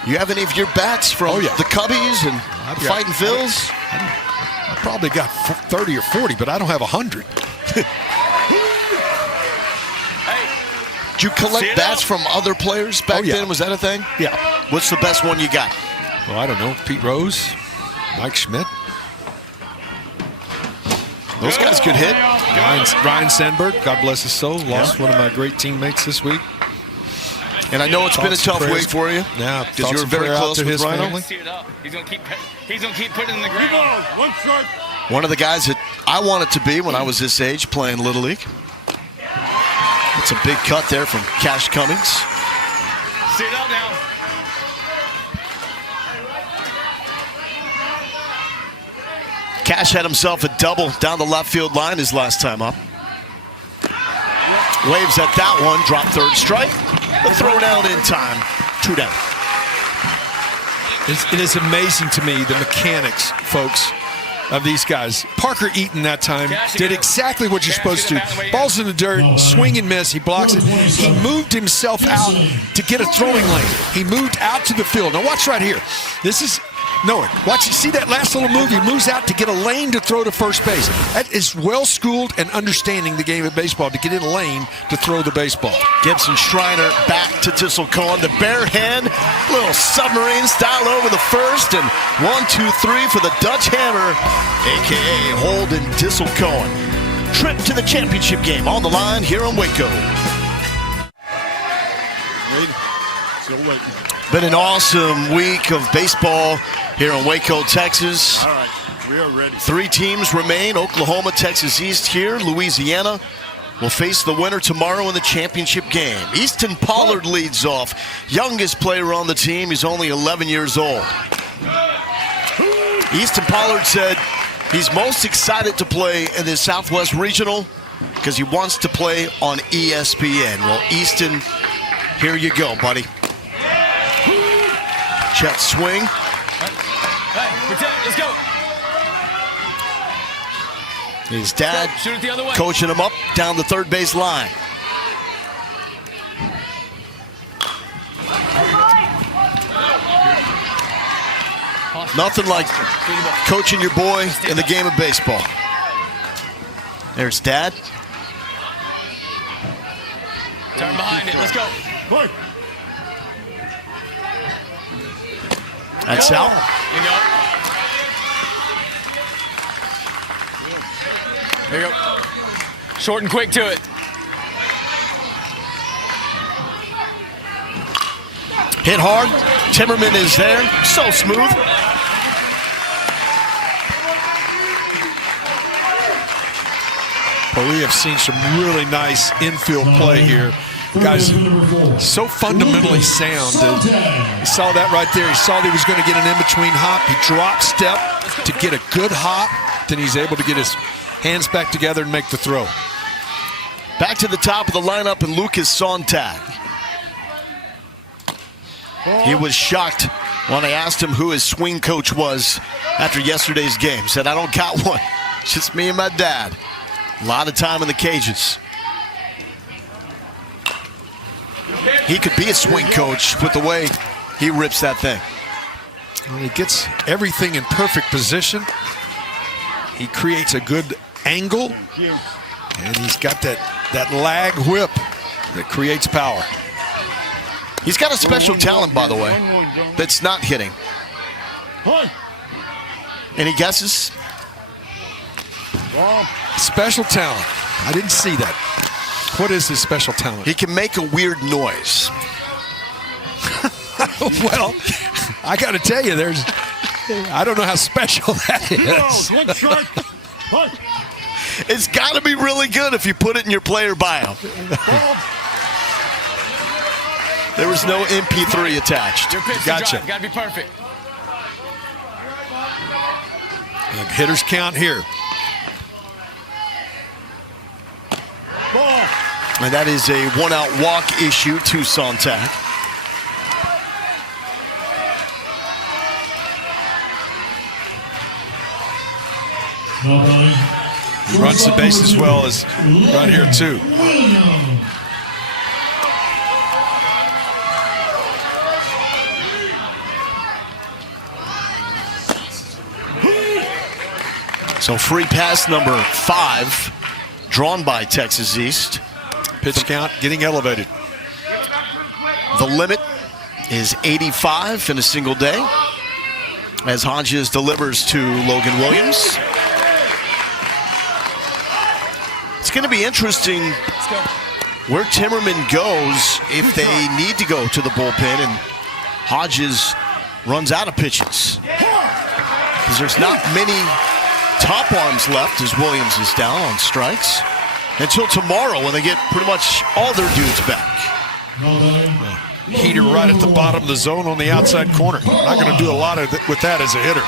You have any of your bats from the Cubbies and Fighting Phils? I probably got 30 or 40, but I don't have 100. Did you collect bats from other players back then? Was that a thing? Yeah. What's the best one you got? Well, I don't know. Pete Rose, Mike Schmidt. Those guys could hit. Ryan Sandberg, God bless his soul, lost one of my great teammates this week. And I know it's been a tough week for you. Yeah, because you were very close with Rhino. He's gonna keep putting it in the 2 ground. balls, 1 strike. One of the guys that I wanted to be when I was this age playing Little League. It's a big cut there from Cash Cummings. Sit up now. Cash had himself a double down the left field line his last time up. Waves at that one, drop third strike. The throw down in time, 2 down. It is amazing to me, the mechanics, folks, of these guys. Parker Eaton that time did exactly what you're supposed to do. Ball's in the dirt, swing and miss, he blocks it. He moved himself out to get a throwing lane. He moved out to the field. Now watch right here. This is Noah, watch, you see that last little move? He moves out to get a lane to throw to first base. That is well-schooled and understanding the game of baseball to get in a lane to throw the baseball. Gibson Shriner back to Disselcohen. The bare hand, little submarine style over the first, and 1, 2, 3 for the Dutch Hammer, a.k.a. Holden Disselcohen. Trip to the championship game on the line here in Waco. Still waiting. Been an awesome week of baseball here in Waco, Texas. All right, we are ready. 3 teams remain. Oklahoma, Texas East here. Louisiana will face the winner tomorrow in the championship game. Easton Pollard leads off. Youngest player on the team. He's only 11 years old. Easton Pollard said he's most excited to play in the Southwest Regional because he wants to play on ESPN. Well, Easton, here you go, buddy. Jet swing. Let's go. His dad Shoot it the other way. coaching him up down the third base line. Nothing like coaching your boy in the game of baseball. There's Dad. Turn behind it. Let's go. Play. That's out. There you go. There you go. Short and quick to it. Hit hard. Timmerman is there. So smooth. But we have seen some really nice infield play here Guys, so fundamentally sound. He saw that right there. He saw that he was going to get an in-between hop. He dropped step to get a good hop. Then he's able to get his hands back together and make the throw. Back to the top of the lineup and Lucas Sontag. He was shocked when I asked him who his swing coach was after yesterday's game. Said, I don't got one. It's just me and my dad. A lot of time in the cages. He could be a swing coach with the way he rips that thing. Well, he gets everything in perfect position. He creates a good angle. And he's got that lag whip that creates power. He's got a special talent, by the way, that's not hitting. Any guesses? Special talent. I didn't see that. What is his special talent? He can make a weird noise. Well, I got to tell you, I don't know how special that is. It's got to be really good if you put it in your player bio. There was no MP3 attached. Your pitch Gotcha. Got to be perfect. Hitters count here. And that is a one-out walk issue to Sontag. He runs the base as well as right here, too. So free pass number 5, drawn by Texas East. Pitch count getting elevated. The limit is 85 in a single day as Hodges delivers to Logan Williams. It's going to be interesting where Timmerman goes if they need to go to the bullpen and Hodges runs out of pitches. Because there's not many top arms left as Williams is down on strikes until tomorrow when they get pretty much all their dudes back. Heater right at the bottom of the zone on the outside corner. Not going to do a lot with that as a hitter.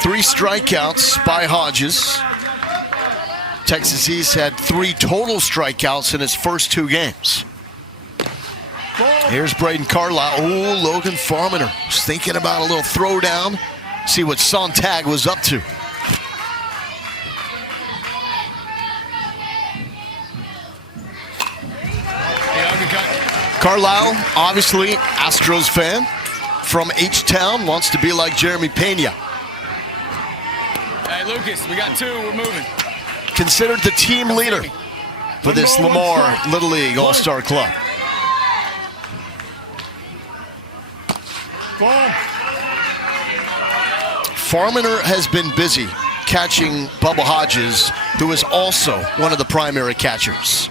Three strikeouts by Hodges. Texas East had 3 total strikeouts in his first 2 games. Here's Braden Carlisle. Oh, Logan Farminer was thinking about a little throwdown. See what Sontag was up to. Carlisle, obviously Astros fan from H-Town, wants to be like Jeremy Pena. Hey, Lucas, we got 2. We're moving. Considered the team leader for this Lamar Little League All-Star Club. Farminer has been busy catching Bubba Hodges, who is also one of the primary catchers.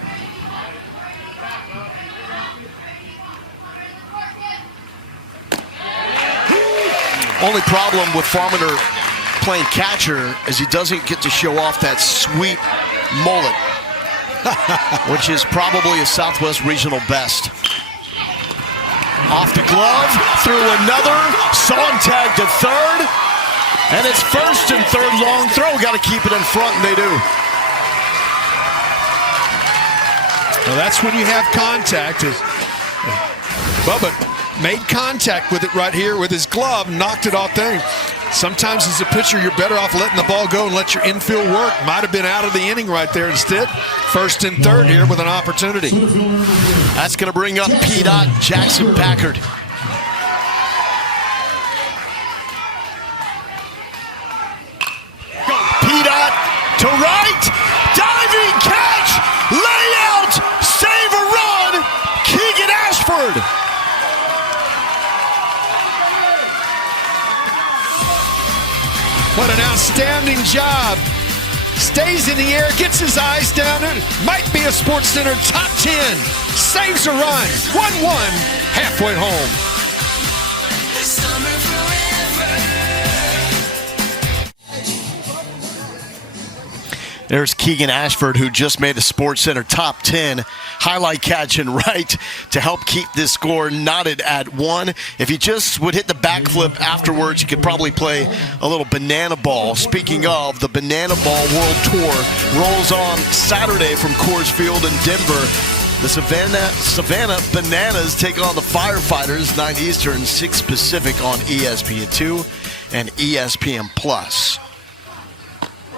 Only problem with Farminer playing catcher is he doesn't get to show off that sweet mullet, which is probably a Southwest Regional best. Off the glove, through another, Sontag to third, and it's first and third long throw. Got to keep it in front, and they do. Well, that's when you have contact. Bubba made contact with it right here with his glove, knocked it off there. Sometimes as a pitcher, you're better off letting the ball go and let your infield work. Might have been out of the inning right there instead. First and third here with an opportunity. That's going to bring up P-Dot Jackson Packard. P-Dot to right, diving catch, layout, save a run, Keegan Ashford. What an outstanding job. Stays in the air, gets his eyes down it. Might be a Sports Center top 10. Saves a run. 1-1, halfway home. There's Keegan Ashford, who just made the SportsCenter top 10 highlight catch and right to help keep this score knotted at 1. If he just would hit the backflip afterwards, he could probably play a little banana ball. Speaking of, the Banana Ball World Tour rolls on Saturday from Coors Field in Denver. The Savannah Bananas take on the Firefighters, 9 Eastern, 6 Pacific on ESPN2 and ESPN+.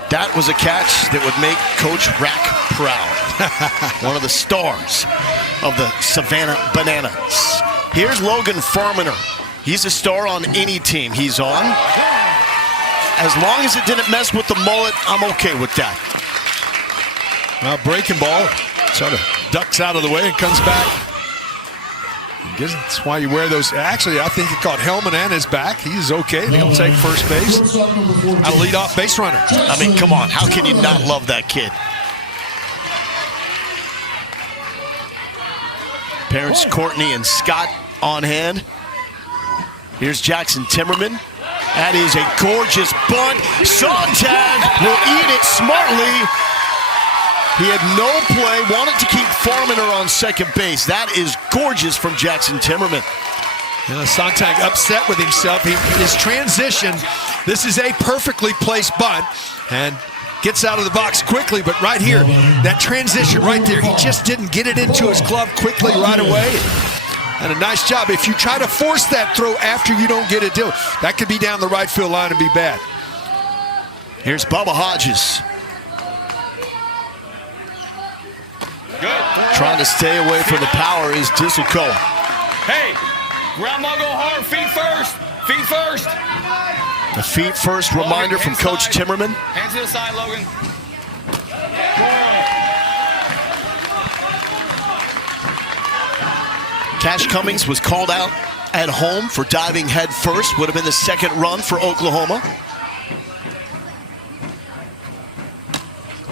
That was a catch that would make Coach Rack proud. One of the stars of the Savannah Bananas. Here's Logan Farminer. He's a star on any team he's on. As long as it didn't mess with the mullet, I'm okay with that. Well, breaking ball. Sort of ducks out of the way and comes back. That's why you wear those. Actually, I think he caught Hellman and his back. He's okay. He'll take first base. A leadoff base runner. I mean, come on. How can you not love that kid? Parents Courtney and Scott on hand. Here's Jackson Timmerman. That is a gorgeous bunt. Sontag will eat it smartly. He had no play, wanted to keep Farminer on second base. That is gorgeous from Jackson Timmerman. Sontag upset with himself. His transition, this is a perfectly placed bunt, and gets out of the box quickly, but right here, that transition right there, he just didn't get it into his glove quickly right away. And a nice job. If you try to force that throw after you don't get it, that could be down the right field line and be bad. Here's Bubba Hodges. Good. Trying to stay away from the power is Disselkoa. Hey, ground ball go hard. Feet first. Feet first. The feet first reminder from Coach Timmerman. Hands to the side, Logan. Cash Cummings was called out at home for diving head first. Would have been the second run for Oklahoma.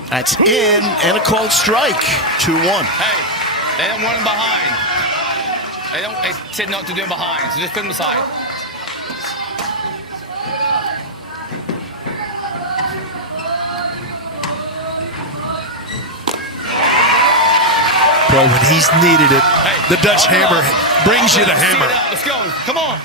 That's in and a called strike. 2-1. Hey, they don't want him behind. They said not to do him behind, so just put him aside. Boy, when he's needed it, the Dutch hammer brings you the hammer. Let's go. Come on.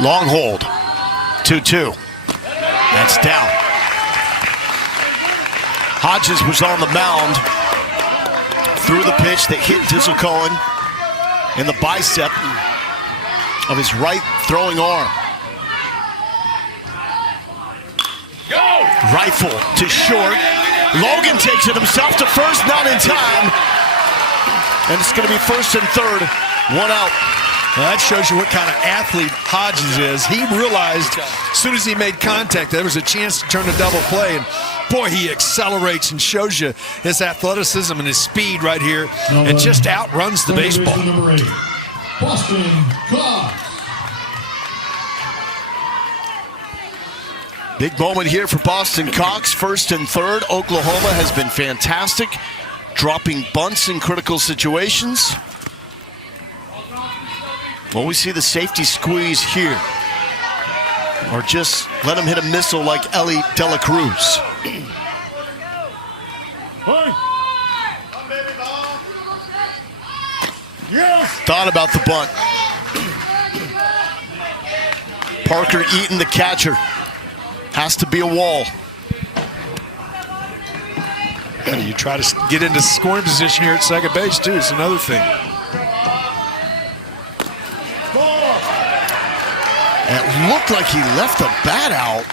Long hold. 2-2. That's down. Hodges was on the mound. Threw the pitch that hit Disselkoa in the bicep of his right throwing arm. Go! Rifle to short. Logan takes it himself to first, not in time. And it's going to be first and third. 1 out. Well, that shows you what kind of athlete Hodges is. He realized as soon as he made contact there was a chance to turn a double play, and boy, he accelerates and shows you his athleticism and his speed right here, and just outruns the baseball. Boston Cox. Big moment here for Boston Cox. First and third. Oklahoma has been fantastic, dropping bunts in critical situations. Well, we see the safety squeeze here. Or just let him hit a missile like Ellie De La Cruz. Thought about the bunt. Parker Eaton, the catcher. Has to be a wall. And you try to get into scoring position here at second base, too. It's another thing. It looked like he left the bat out.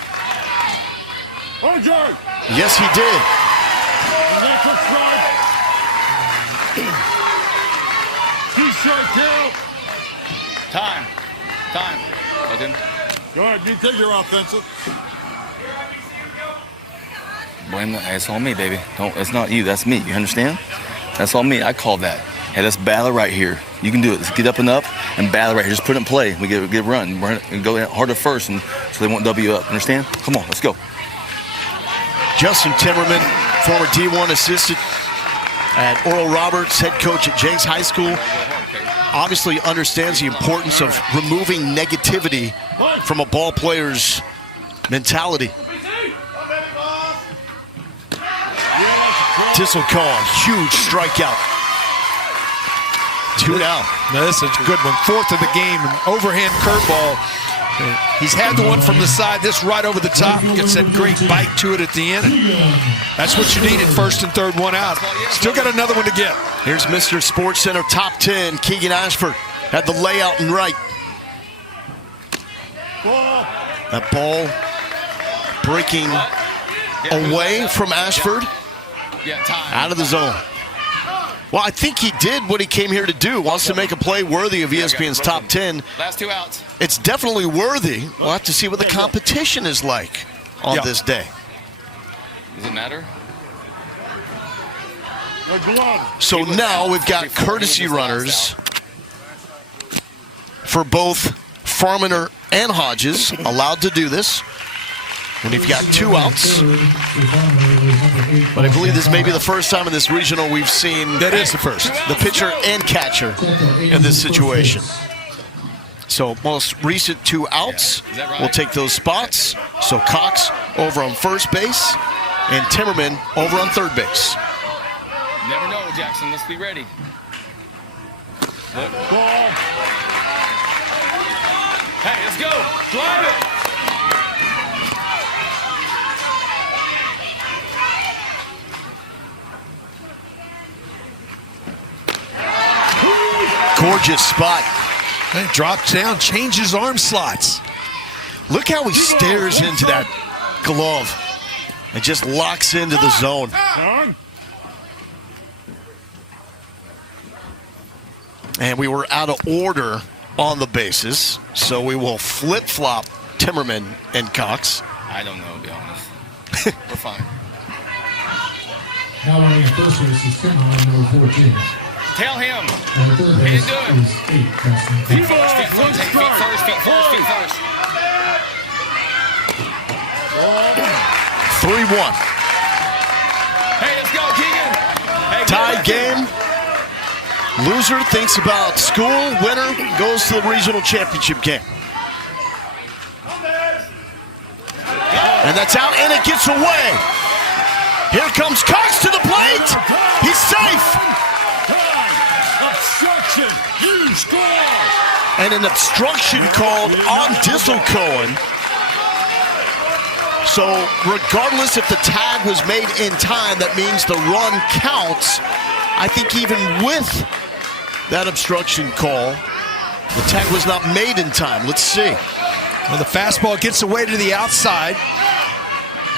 Yes, he did. Time. Okay. Go ahead, you take your offensive. Blame that. It's on me, baby. It's not you. That's me. You understand? That's on me. I called that. Hey, let's battle right here. You can do it. Let's get up and up and battle right here. Just put it in play. We get a run. We're going to go harder first, and so they won't W up. Understand? Come on, let's go. Justin Timmerman, former D1 assistant at Oral Roberts, head coach at Jenks High School. obviously understands the importance of removing negativity from a ball player's mentality. This'll call huge strikeout. 2 down. Now this is a good one. 4th of the game, an overhand curveball. He's had the one from the side. This right over the top. Gets that great bite to it at the end. That's what you need at 1st and 3rd, 1 out. Still got another one to get. Here's Mr. Sports Center top 10. Keegan Ashford had the layout and right. That ball breaking away from Ashford. Out of the zone. Well, I think he did what he came here to do. Wants to make a play worthy of ESPN's top 10. Last 2 outs. It's definitely worthy. We'll have to see what the competition is like on this day. Does it matter? So now we've got courtesy runners for both Farminer and Hodges allowed to do this. And we've got 2 outs. But I believe this may be the first time in this regional we've seen That is the first. the pitcher and catcher in this situation. So most recent 2 outs will take those spots. So Cox over on first base and Timmerman over on third base. Never know, Jackson. Let's be ready. Hey, let's go. Drive it. Gorgeous spot. He drops down, changes arm slots. Look how he stares into that glove and just locks into the zone. And we were out of order on the bases, so we will flip-flop Timmerman and Cox. I don't know, to be honest. We're fine. Now running at first base is Timmerman, number 14. Tell him. And at third base is 8, Preston. Feet first, feet first, feet first, feet first, feet first. 3-1. Hey, let's go, Keegan. Hey, Tied game. Loser thinks about school. Winner goes to the regional championship game. And that's out, and it gets away. Here comes Cox to the plate. He's safe. Obstruction. You score. And an obstruction called on Disselcohen. So regardless if the tag was made in time, that means the run counts. I think even with that obstruction call, the tag was not made in time. Let's see. Well, the fastball gets away to the outside.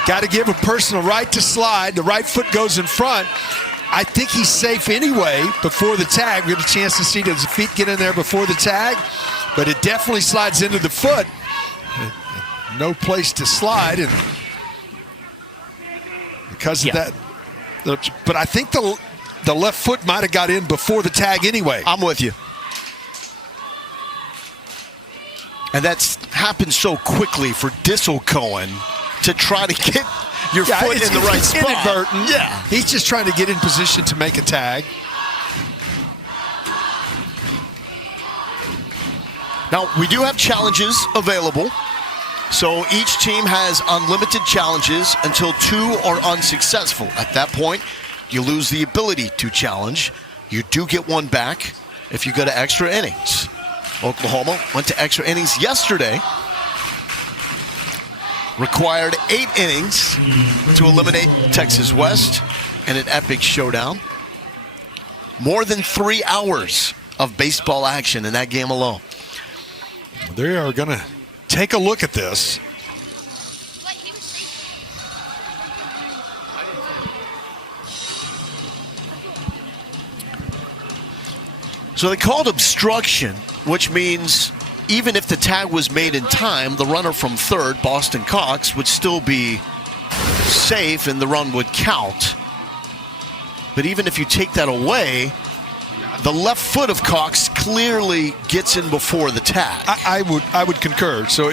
Got to give a person a right to slide. The right foot goes in front. I think he's safe anyway before the tag. We get a chance to see does the feet get in there before the tag, but it definitely slides into the foot. No place to slide, and because of that. But I think the left foot might have got in before the tag anyway. I'm with you. And that's happened so quickly for Disselcohen to try to get your foot in the right spot. Inadvertent. Yeah. He's just trying to get in position to make a tag. Now, we do have challenges available. So each team has unlimited challenges until 2 are unsuccessful. At that point, you lose the ability to challenge. You do get 1 back if you go to extra innings. Oklahoma went to extra innings yesterday. Required 8 innings to eliminate Texas West in an epic showdown. More than 3 hours of baseball action in that game alone. They are going to take a look at this. So they called obstruction, which means even if the tag was made in time, the runner from third, Boston Cox, would still be safe and the run would count. But even if you take that away, the left foot of Cox clearly gets in before the tag. I would concur. So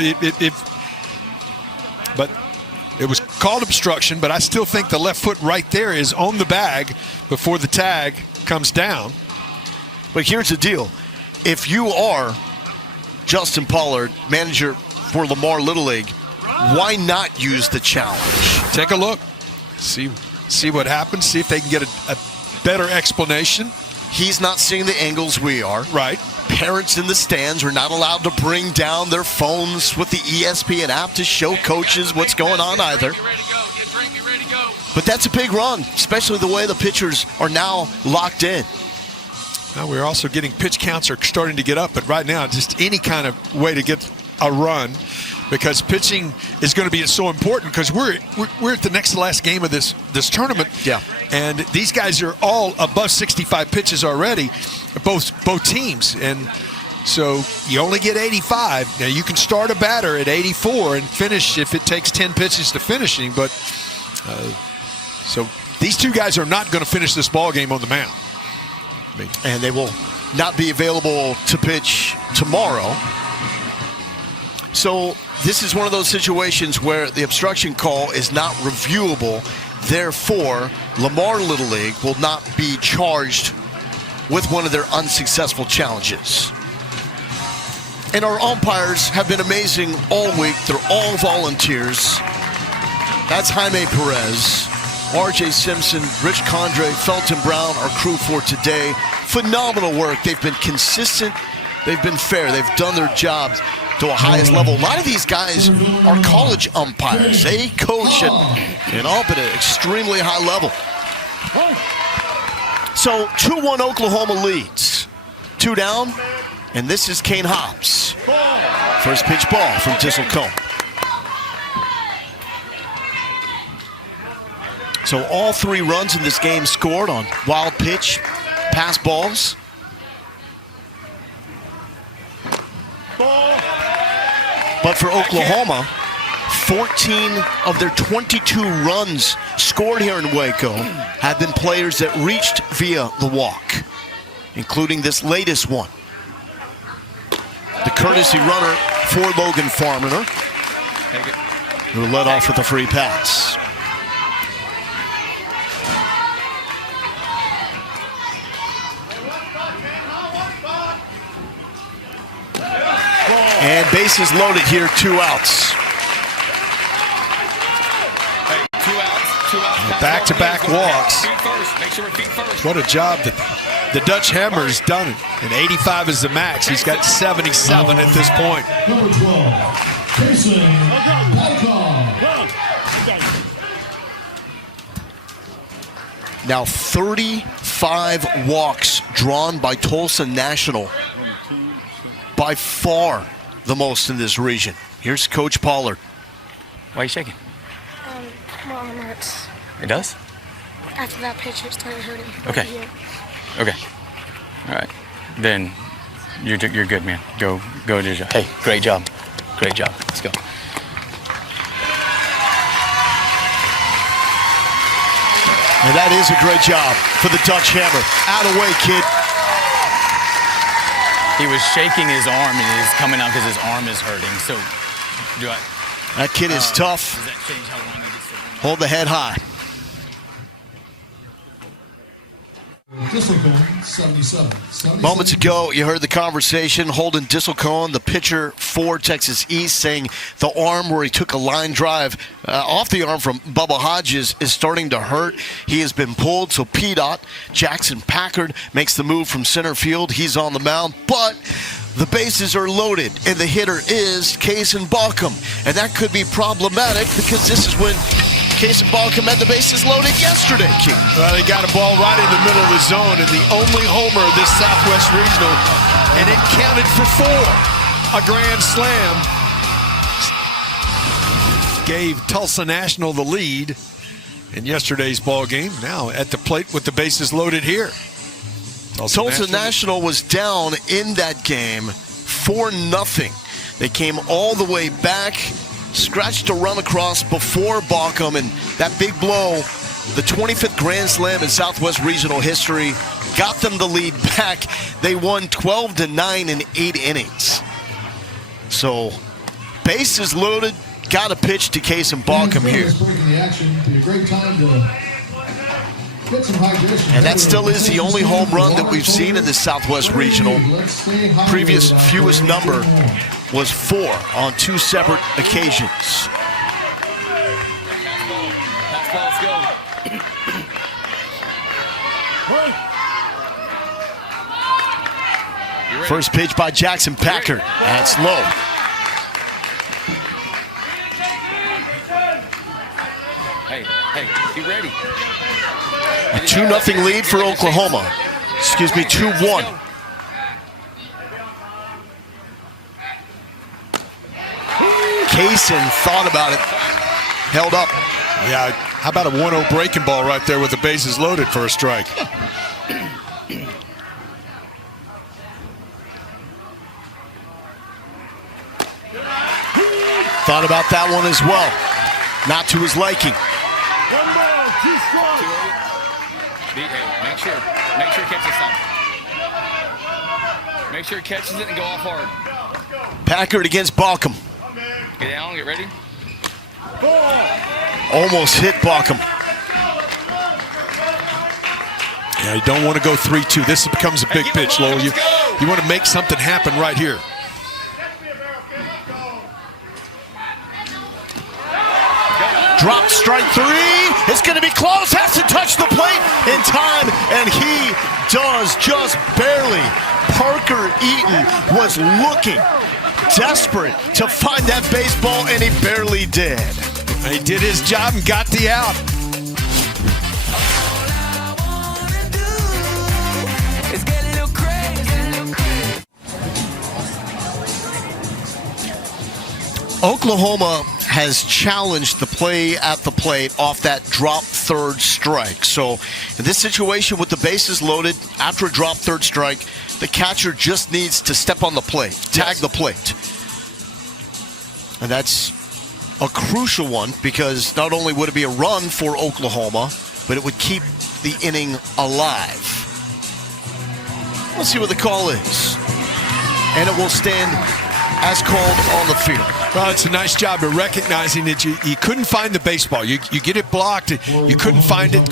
but it was called obstruction, but I still think the left foot right there is on the bag before the tag comes down. But here's the deal. if you are Justin Pollard, manager for Lamar Little League, why not use the challenge? Take a look. See what happens. See if they can get a better explanation. He's not seeing the angles we are. Right. Parents in the stands are not allowed to bring down their phones with the ESPN app to show coaches what's going on either. But that's a big run, especially the way the pitchers are now locked in. Now we're also getting pitch counts are starting to get up, but right now just any kind of way to get a run, because pitching is going to be so important, because we're at the next to last game of this tournament. Yeah. And these guys are all above 65 pitches already, both teams, and so you only get 85. Now you can start a batter at 84 and finish if it takes 10 pitches to finishing, but so these two guys are not going to finish this ball game on the mound. And they will not be available to pitch tomorrow. So this is one of those situations where the obstruction call is not reviewable. Therefore, Lamar Little League will not be charged with one of their unsuccessful challenges. And our umpires have been amazing all week. They're all volunteers. That's Jaime Perez, RJ Simpson, Rich Condre, Felton Brown, our crew for today. Phenomenal work. They've been consistent. They've been fair. They've done their job to a highest level. A lot of these guys are college umpires. They coach at an extremely high level. So 2-1 Oklahoma leads. 2 down, and this is Kane Hobbs. First pitch ball from Dissel Cohn. So all 3 runs in this game scored on wild pitch, pass balls. But for Oklahoma, 14 of their 22 runs scored here in Waco have been players that reached via the walk, including this latest one. The courtesy runner for Logan Farmer, who led off with a free pass. And bases loaded here, 2 outs. Hey, 2 outs. Back-to-back walks. Feet first. Make sure we're feet first. What a job that the Dutch Hammer has done. And 85 is the max. He's got 77 at this point. Number 12, Jason Balcon. Now 35 walks drawn by Tulsa National. By far the most in this region. Here's Coach Pollard. Why are you shaking? My arm hurts. It does? After that pitch, it started hurting. Okay. Okay. All right. Then you're good, man. Go do your job. Hey, great job. Great job. Let's go. And that is a great job for the Dutch Hammer. Out of the way, kid. He was shaking his arm, and it is coming out because his arm is hurting. So, That kid is tough. Does that change how long he gets to run? Hold the head high. Dissel Cohn, 77. Moments ago, you heard the conversation. Holden Dissel Cohn, the pitcher for Texas East, saying the arm where he took a line drive off the arm from Bubba Hodges is starting to hurt. He has been pulled, so PDOT, Jackson Packard, makes the move from center field. He's on the mound, but the bases are loaded, and the hitter is Kaysen Balcom. And that could be problematic because this is when Kaysen Balcom had the bases loaded yesterday, Keith. Well, he got a ball right in the middle of the zone, and the only homer of this Southwest Regional, and it counted for 4. A grand slam gave Tulsa National the lead in yesterday's ball game. Now at the plate with the bases loaded here. Tulsa National was down in that game 4-0. They came all the way back, scratched a run across before Balcom, and that big blow, the 25th Grand Slam in Southwest Regional history, got them the lead back. They won 12-9 in 8 innings. So, bases loaded, got a pitch to Kaysen Balcom here. Breaking the action. Be a great time to And that still is the only home run that we've seen in the Southwest Regional. Previous fewest number was 4 on 2 separate occasions. Let's go. First pitch by Jackson Packard. That's low. Hey, be ready. A 2-0 lead for Oklahoma. Excuse me, 2-1. Kaysen thought about it. Held up. Yeah, how about a 1-0 breaking ball right there with the bases loaded for a strike? Thought about that one as well. Not to his liking. 1 ball, 2 strikes. Make sure he catches something. Make sure he catches it and go off hard. Packard against Balcom. Get down, get ready. Almost hit Balcom. Yeah, you don't want to go 3-2. This becomes a big pitch, Lowell. You want to make something happen right here. Dropped strike 3. It's going to be close. Has to touch the plate in time, and he does just barely. Parker Eaton was looking desperate to find that baseball, and he barely did. He did his job and got the out. Oklahoma has challenged the play at the plate off that drop third strike. So in this situation with the bases loaded after a drop third strike, the catcher just needs to step on the plate, tag the plate. And that's a crucial one because not only would it be a run for Oklahoma, but it would keep the inning alive. Let's see what the call is. And it will stand as called on the field. Well, it's a nice job of recognizing that you couldn't find the baseball. You get it blocked, you couldn't find it,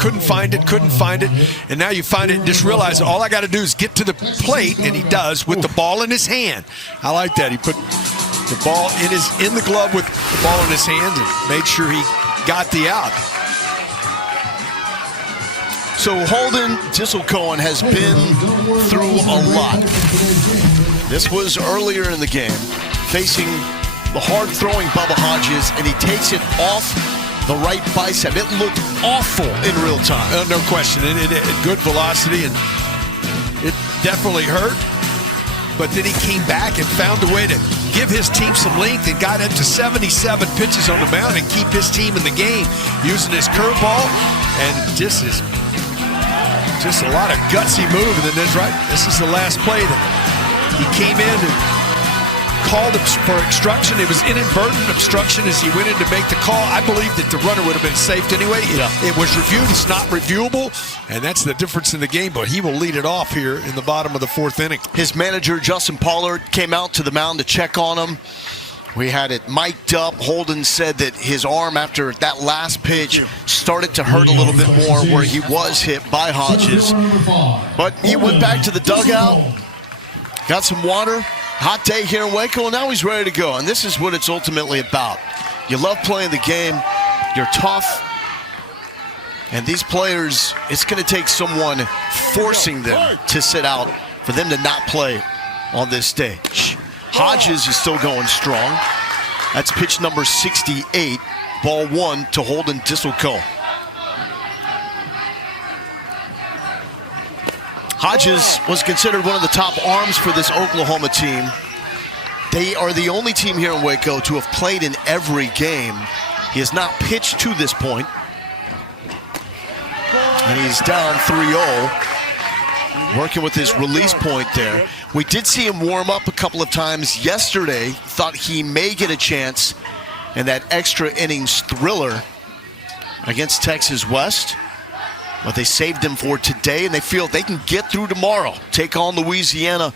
and now you find it and just realize all I got to do is get to the plate, and he does with the ball in his hand. I like that. He put the ball in the glove with the ball in his hand and made sure he got the out. So Holden Disselcohen has been through a lot. This was earlier in the game, facing the hard-throwing Bubba Hodges, and he takes it off the right bicep. It looked awful in real time. No question. It good velocity, and it definitely hurt. But then he came back and found a way to give his team some length and got up to 77 pitches on the mound and keep his team in the game using his curveball. And just a lot of gutsy move. And then this is the last play that he came in and called for obstruction. It was inadvertent obstruction as he went in to make the call. I believe that the runner would have been safe anyway. It was reviewed. It's not reviewable, and that's the difference in the game. But he will lead it off here in the bottom of the 4th inning. His manager, Justin Pollard, came out to the mound to check on him. We had it mic'd up. Holden said that his arm after that last pitch started to hurt a little bit more where he was hit by Hodges. But he went back to the dugout, got some water. Hot day here in Waco, and now he's ready to go. And this is what it's ultimately about. You love playing the game. You're tough. And these players, it's going to take someone forcing them to sit out for them to not play on this stage. Hodges is still going strong. That's pitch number 68, ball 1 to Holden Disselcohen. Hodges was considered one of the top arms for this Oklahoma team. They are the only team here in Waco to have played in every game. He has not pitched to this point. And he's down 3-0, working with his release point there. We did see him warm up a couple of times yesterday. Thought he may get a chance in that extra innings thriller against Texas West. But they saved him for today, and they feel they can get through tomorrow. Take on Louisiana.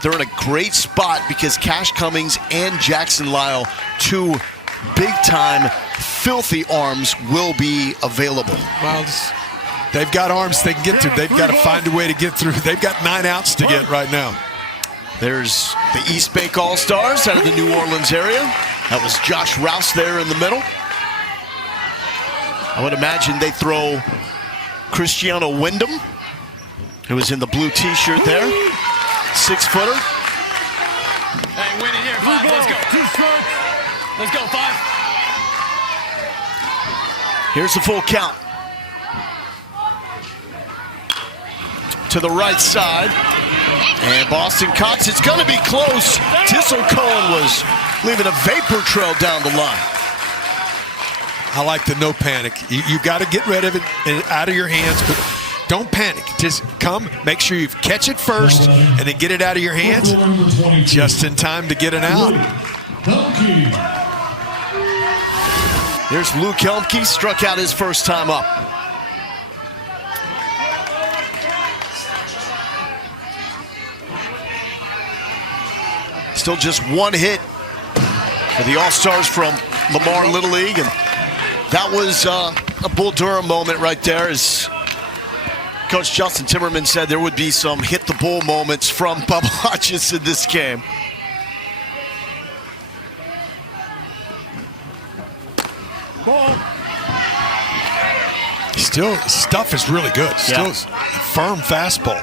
They're in a great spot because Cash Cummings and Jackson Lyle, 2 big-time, filthy arms, will be available. Well, They've got arms they can get through. They've got to find a way to get through. They've got 9 outs to get right now. There's the East Bank All-Stars out of the New Orleans area. That was Josh Rouse there in the middle. I would imagine they throw Cristiano Wyndham, who was in the blue T-shirt there. 6-footer. Hey, win it here, 5. Let's go. Let's go, 5. Here's the full count. To the right side. And Boston Cox, it's going to be close. Tissel Cohen was leaving a vapor trail down the line. I like the no panic. You got to get rid of it and out of your hands, but don't panic. Just come, make sure you catch it first, and then get it out of your hands just in time to get an out. Here's Luke Helmke, struck out his first time up. Still just 1 hit for the All-Stars from Lamar Little League, and that was a Bull Durham moment right there. As Coach Justin Timmerman said, there would be some hit the bull moments from Bubba Hodges in this game. Still, stuff is really good. Still firm fastball.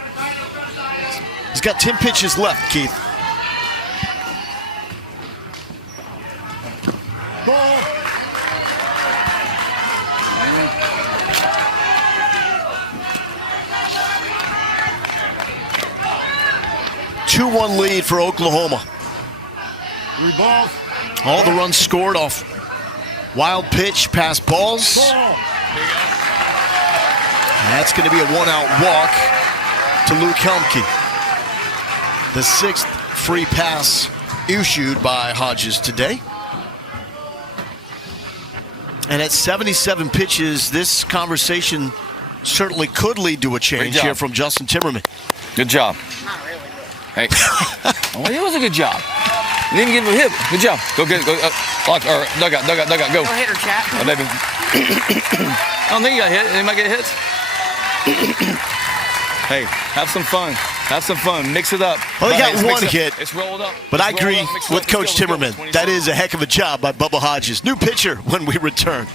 He's got 10 pitches left, Keith. Ball. 2-1 lead for Oklahoma. 3 balls. All the runs scored off wild pitch, pass balls. Ball. And that's going to be a 1-out walk to Luke Helmke. The 6th free pass issued by Hodges today. And at 77 pitches, this conversation certainly could lead to a change here from Justin Timmerman. Good job. Hey. Oh, it was a good job. You didn't give him a hit. Good job. Go get it. Go. Lock, or dugout, go. Go hitter, chat. Oh, baby. I don't think you got hit. Anybody get hit? Hey, have some fun. Have some fun. Mix it up. Well, they got 1 hit. It's rolled up. But I agree with Coach Timmerman. That is a heck of a job by Bubba Hodges. New pitcher when we return.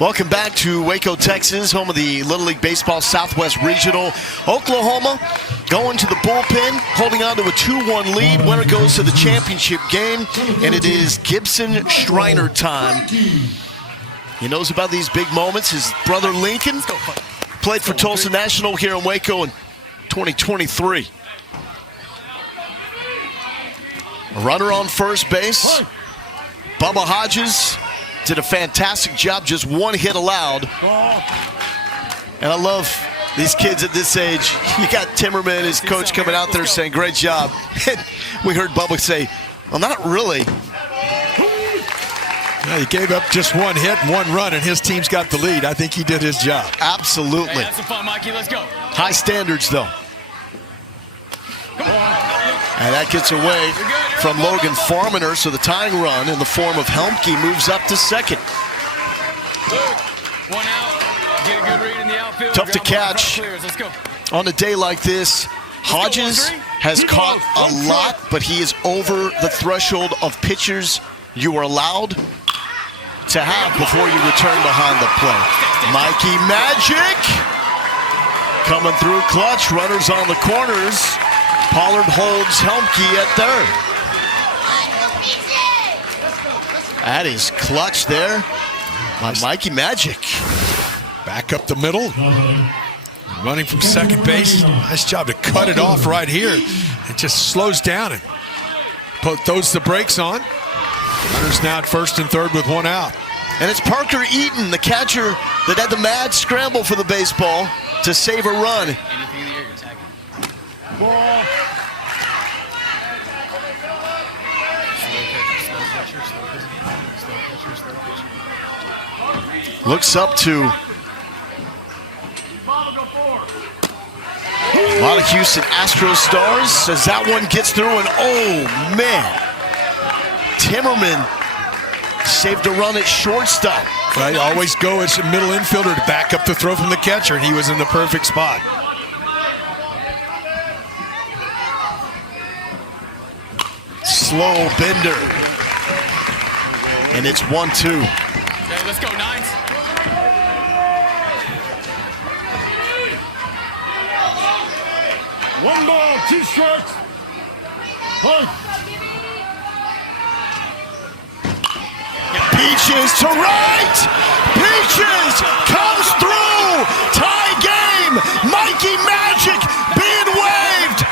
Welcome back to Waco, Texas, home of the Little League Baseball Southwest Regional. Oklahoma going to the bullpen, holding on to a 2-1 lead. Winner goes to the championship game, and it is Gibson Schreiner time. He knows about these big moments. His brother Lincoln played for Tulsa National here in Waco in 2023. A runner on first base. Bubba Hodges did a fantastic job, just 1 hit allowed. And I love these kids at this age. You got Timmerman, his coach, coming out there saying, great job. And we heard Bubba say, well, not really. Yeah, he gave up just 1 hit and 1 run, and his team's got the lead. I think he did his job. Absolutely. Hey, have some fun, Mikey. Let's go. High standards, though. And that gets away from Logan Farminer, so the tying run in the form of Helmke moves up to second. 1 out. Get a good read in the outfield. Tough to catch. Let's go. On a day like this, Hodges has caught a lot, but he is over the threshold of pitchers you are allowed to have before you return behind the plate. Mikey Magic coming through clutch. Runners on the corners. Pollard holds Helmke at third. That is clutch there by Mikey Magic. Back up the middle. Running from second base. Nice job to cut it off right here. It just slows down and throws the brakes on. Runners now at first and third with 1 out. And it's Parker Eaton, the catcher, that had the mad scramble for the baseball to save a run. Anything in the air, you're tagging. Ball. Looks up to a lot of Houston Astros stars as that one gets through, and oh man, Timmerman saved a run at shortstop. Right, always go as a middle infielder to back up the throw from the catcher, and he was in the perfect spot. Slow bender. And it's 1-2. Okay, let's go, Nines. One ball, 2 strikes. Punch. Peaches to right. Peaches comes through. Tie game. Mikey Magic being waved.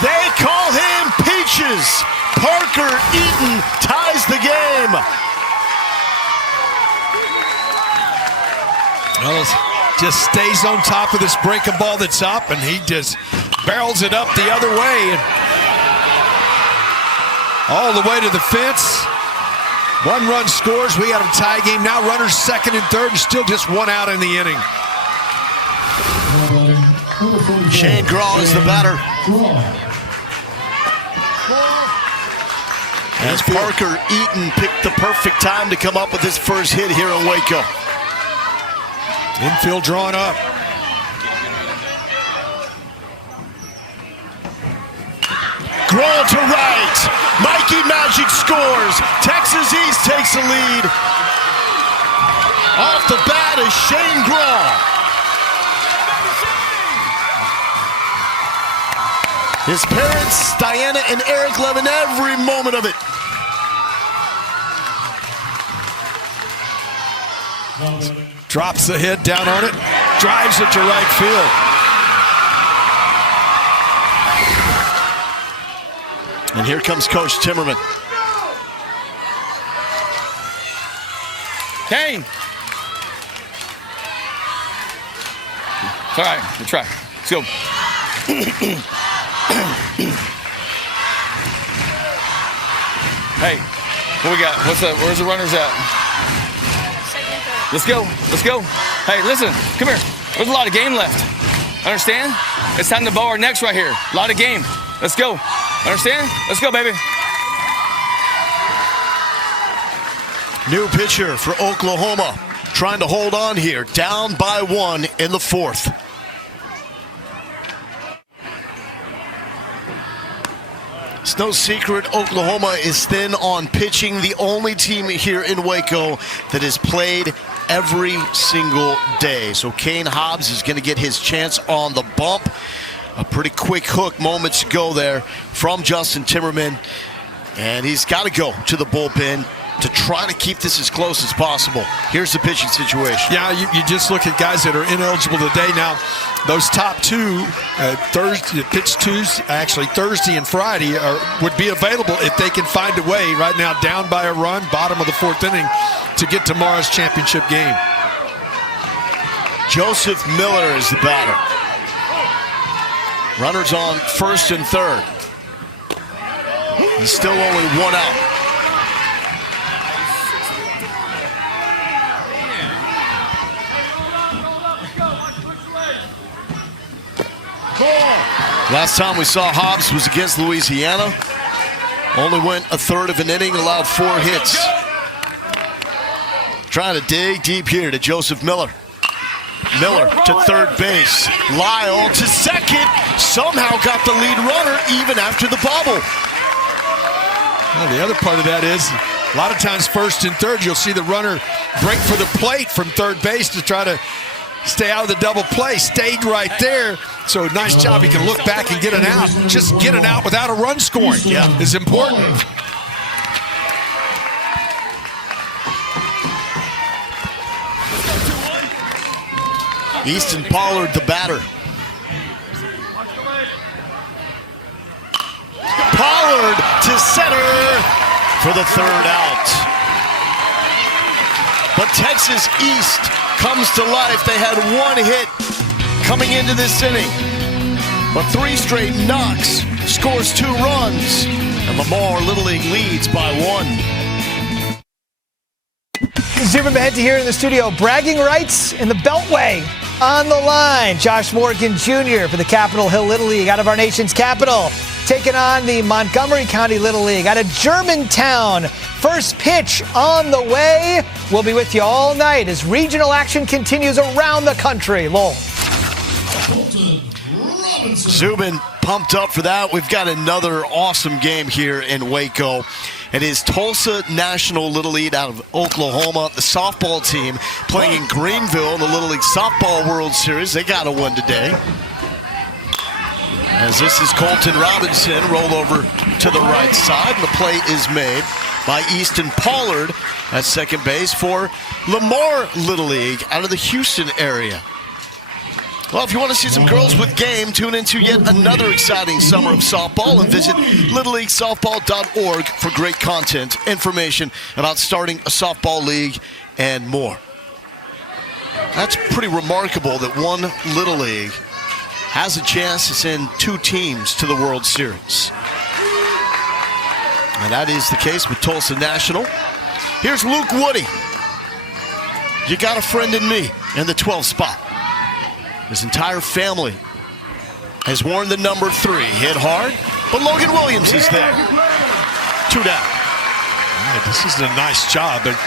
They call him Peaches. Parker Eaton ties the game. Well, just stays on top of this breaking ball that's up, and he just barrels it up the other way. And all the way to the fence. 1 run scores. We got a tie game now. Runners second and third, and still just 1 out in the inning. Shane Graw is the batter. As Parker Eaton picked the perfect time to come up with his first hit here in Waco. Infield drawn up. Graw to right. Mikey Magic scores. Texas East takes the lead. Off the bat is Shane Graw. His parents, Diana and Eric, loving every moment of it. Drops the head down on it. Drives it to right field. And here comes Coach Timmerman. Kane. All right, we'll try. Let's go. Hey, what we got? Where's the runners at? Let's go. Let's go. Hey, listen, come here. There's a lot of game left. Understand? It's time to bow our necks right here. A lot of game. Let's go. Understand? Let's go, baby. New pitcher for Oklahoma. Trying to hold on here. Down by 1 in the 4th. It's no secret Oklahoma is thin on pitching. The only team here in Waco that has played every single day. So Kane Hobbs is going to get his chance on the bump. A pretty quick hook moments ago there from Justin Timmerman. And he's got to go to the bullpen to try to keep this as close as possible. Here's the pitching situation. Yeah, you just look at guys that are ineligible today. Now, those top 2, Thursday and Friday would be available if they can find a way. Right now, down by a run, bottom of the 4th inning, to get tomorrow's championship game. Joseph Miller is the batter. Runners on 1st and 3rd. He's still only 1 out. Last time we saw Hobbs was against Louisiana. Only went a 1/3 of an inning, allowed 4 hits. Trying to dig deep here to Joseph Miller. Miller to 3rd base. Lyle to 2nd. Somehow got the lead runner even after the bubble. Well, the other part of that is a lot of times 1st and 3rd, you'll see the runner break for the plate from 3rd base to try to stay out of the double play. Stayed right there. So nice job. He can look back and get an out. Just get an out without a run scoring is important. Easton Pollard, the batter. Pollard to center for the 3rd out. But Texas East comes to life. They had 1 hit coming into this inning. But 3 straight knocks, scores 2 runs, and Lamar Little League leads by 1. Zubin ahead to here in the studio. Bragging rights in the Beltway on the line. Josh Morgan Jr. for the Capitol Hill Little League out of our nation's capital, taking on the Montgomery County Little League out of Germantown. First pitch on the way. We'll be with you all night as regional action continues around the country. Lowell. Zubin pumped up for that. We've got another awesome game here in Waco. It is Tulsa National Little League out of Oklahoma. The softball team playing in Greenville in the Little League Softball World Series. They got a win today. As this is Colton Robinson, rolled over to the right side, and the play is made by Easton Pollard at second base for Lamar Little League out of the Houston area. Well, if you want to see some girls with game, tune into yet another exciting summer of softball and visit littleleaguesoftball.org for great content, information about starting a softball league, and more. That's pretty remarkable that one Little League has a chance to send 2 teams to the World Series. And that is the case with Tulsa National. Here's Luke Woody. You got a friend in me in the 12th spot. His entire family has worn the number 3. Hit hard, but Logan Williams is there. 2 down. Yeah, this is a nice job. But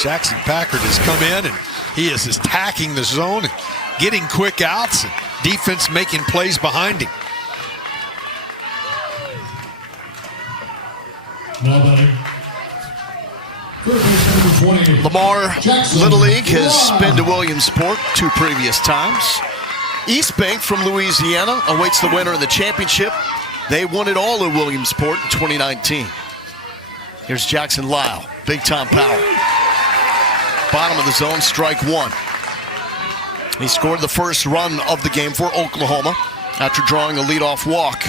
Jackson Packard has come in, and he is attacking the zone, and getting quick outs, and defense making plays behind him. Now batting. Lamar Little League has been to Williamsport 2 previous times. East Bank from Louisiana awaits the winner in the championship. They won it all in Williamsport in 2019. Here's Jackson Lyle, big time power. Bottom of the zone, strike 1. He scored the first run of the game for Oklahoma after drawing a leadoff walk.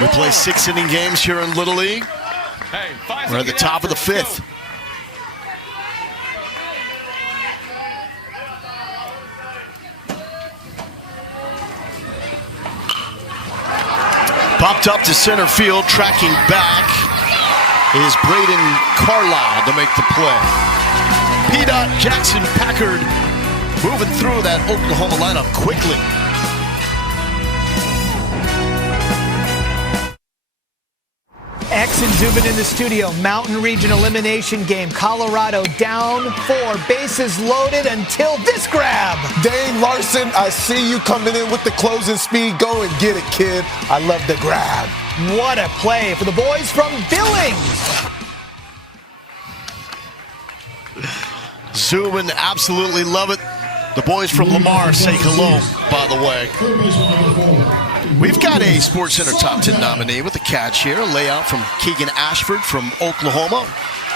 We play 6-inning games here in Little League. We're at the top of the 5th. Popped up to center field, tracking back is Braden Carlisle to make the play. P-Dot Jackson Packard moving through that Oklahoma lineup quickly. X and Zubin in the studio. Mountain Region elimination game. Colorado down 4. Bases loaded until this grab. Dane Larson, I see you coming in with the closing speed. Go and get it, kid. I love the grab. What a play for the boys from Billings. Zubin absolutely love it. The boys from Lamar say hello, by the way. We've got a SportsCenter Top 10 nominee with a catch here. A layout from Keegan Ashford from Oklahoma.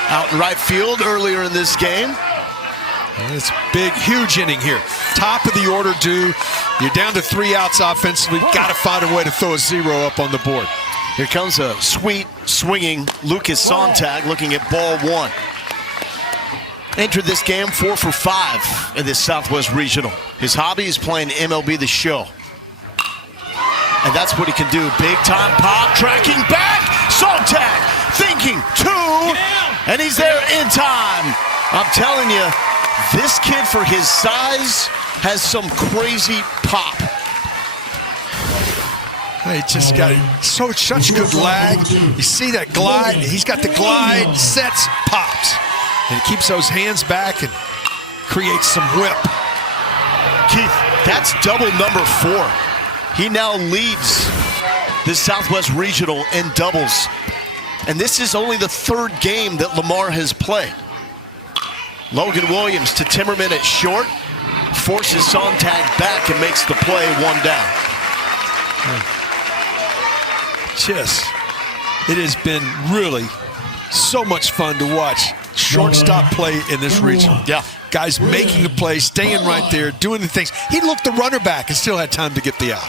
Out in right field earlier in this game. And it's a big, huge inning here. Top of the order due. You're down to 3 outs offensively. Got to find a way to throw a 0 up on the board. Here comes a sweet, swinging Lucas Sontag looking at ball 1. Entered this game 4 for 5 in this Southwest Regional. His hobby is playing MLB The Show. And that's what he can do. Big time pop, tracking back. Sontag thinking 2. And he's there in time. I'm telling you, this kid for his size has some crazy pop. He just got such good lag. You see that glide? He's got the glide, sets, pops. And he keeps those hands back and creates some whip. Keith, that's double number 4. He now leads the Southwest Regional in doubles. And this is only the 3rd game that Lamar has played. Logan Williams to Timmerman at short, forces Sontag back and makes the play 1 down. It has been really so much fun to watch shortstop play in this region. Yeah. Guys making the play, staying right there, doing the things. He looked the runner back and still had time to get the out.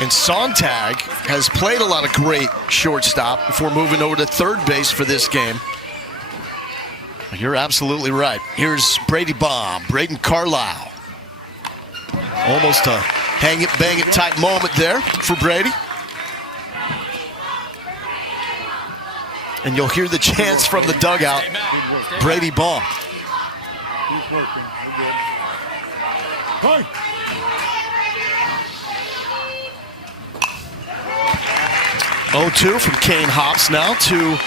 And Sontag has played a lot of great shortstop before moving over to third base for this game. You're absolutely right. Here's Brady Baum, Braden Carlisle. Almost a hang it, bang it type moment there for Brady. And you'll hear the chants from the dugout. Brady Baum. Keep working. We're good. Hey! 0-2 from Kane Hops now to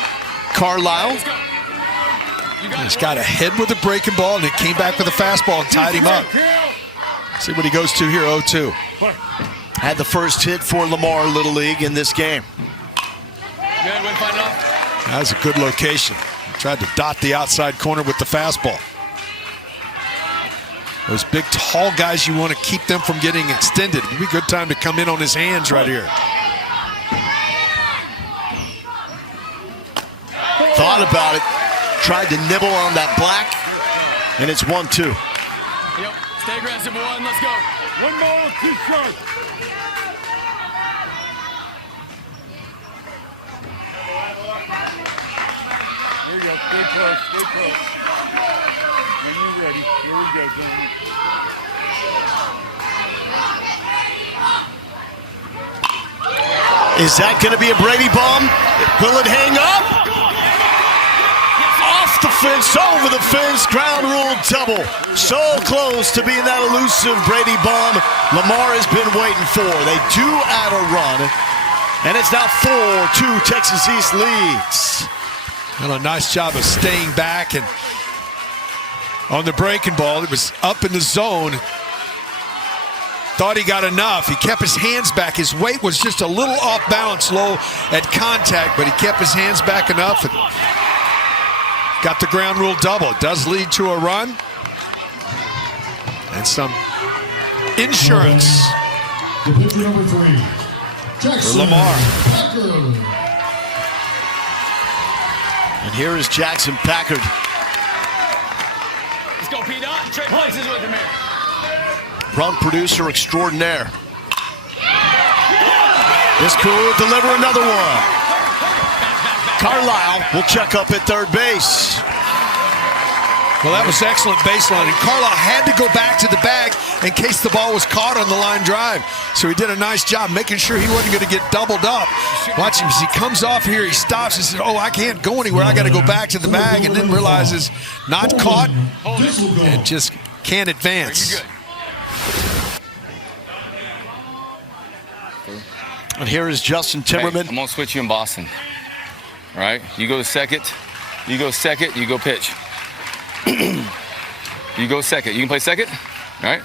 Carlisle. He's got a head with a breaking ball, and it came back with a fastball and tied him up. See what he goes to here, 0-2. Had the first hit for Lamar Little League in this game. That was a good location. Tried to dot the outside corner with the fastball. Those big, tall guys, you want to keep them from getting extended. It'd be a good time to come in on his hands right here. Thought about it. Tried to nibble on that black, and it's 1-2. Yep. Stay aggressive, one. Let's go. One more, keep sharp. There you go. Stay close. Stay close. When you're ready. Here we go, Johnny. Is that going to be a Brady bomb? Will it hang up? Off the fence, over the fence, ground rule double. So close to being that elusive Brady bomb Lamar has been waiting for. They do add a run, and it's now 4-2 Texas East leads. Well, a nice job of staying back, and on the breaking ball, it was up in the zone. Thought he got enough. He kept his hands back. His weight was just a little off balance, low at contact, but he kept his hands back enough and got the ground rule double. It does lead to a run and some insurance The pitcher number 3, for Jackson Lamar. Packard. And here is Jackson Packard. Let's go, P-Dot. Trade places with him here. Run producer extraordinaire. This could deliver another one. Carlisle will check up at third base. Well, that was excellent baseline, and Carlisle had to go back to the bag in case the ball was caught on the line drive. So he did a nice job making sure he wasn't going to get doubled up. Watch him as he comes off here, he stops and says, oh, I can't go anywhere. I got to go back to the bag, and then realizes not caught and just can't advance. And here is Justin Hey, Timmerman. I'm going to switch you in Boston. All right? You go to second. You go second. You go pitch. You go second. You can play second. All right?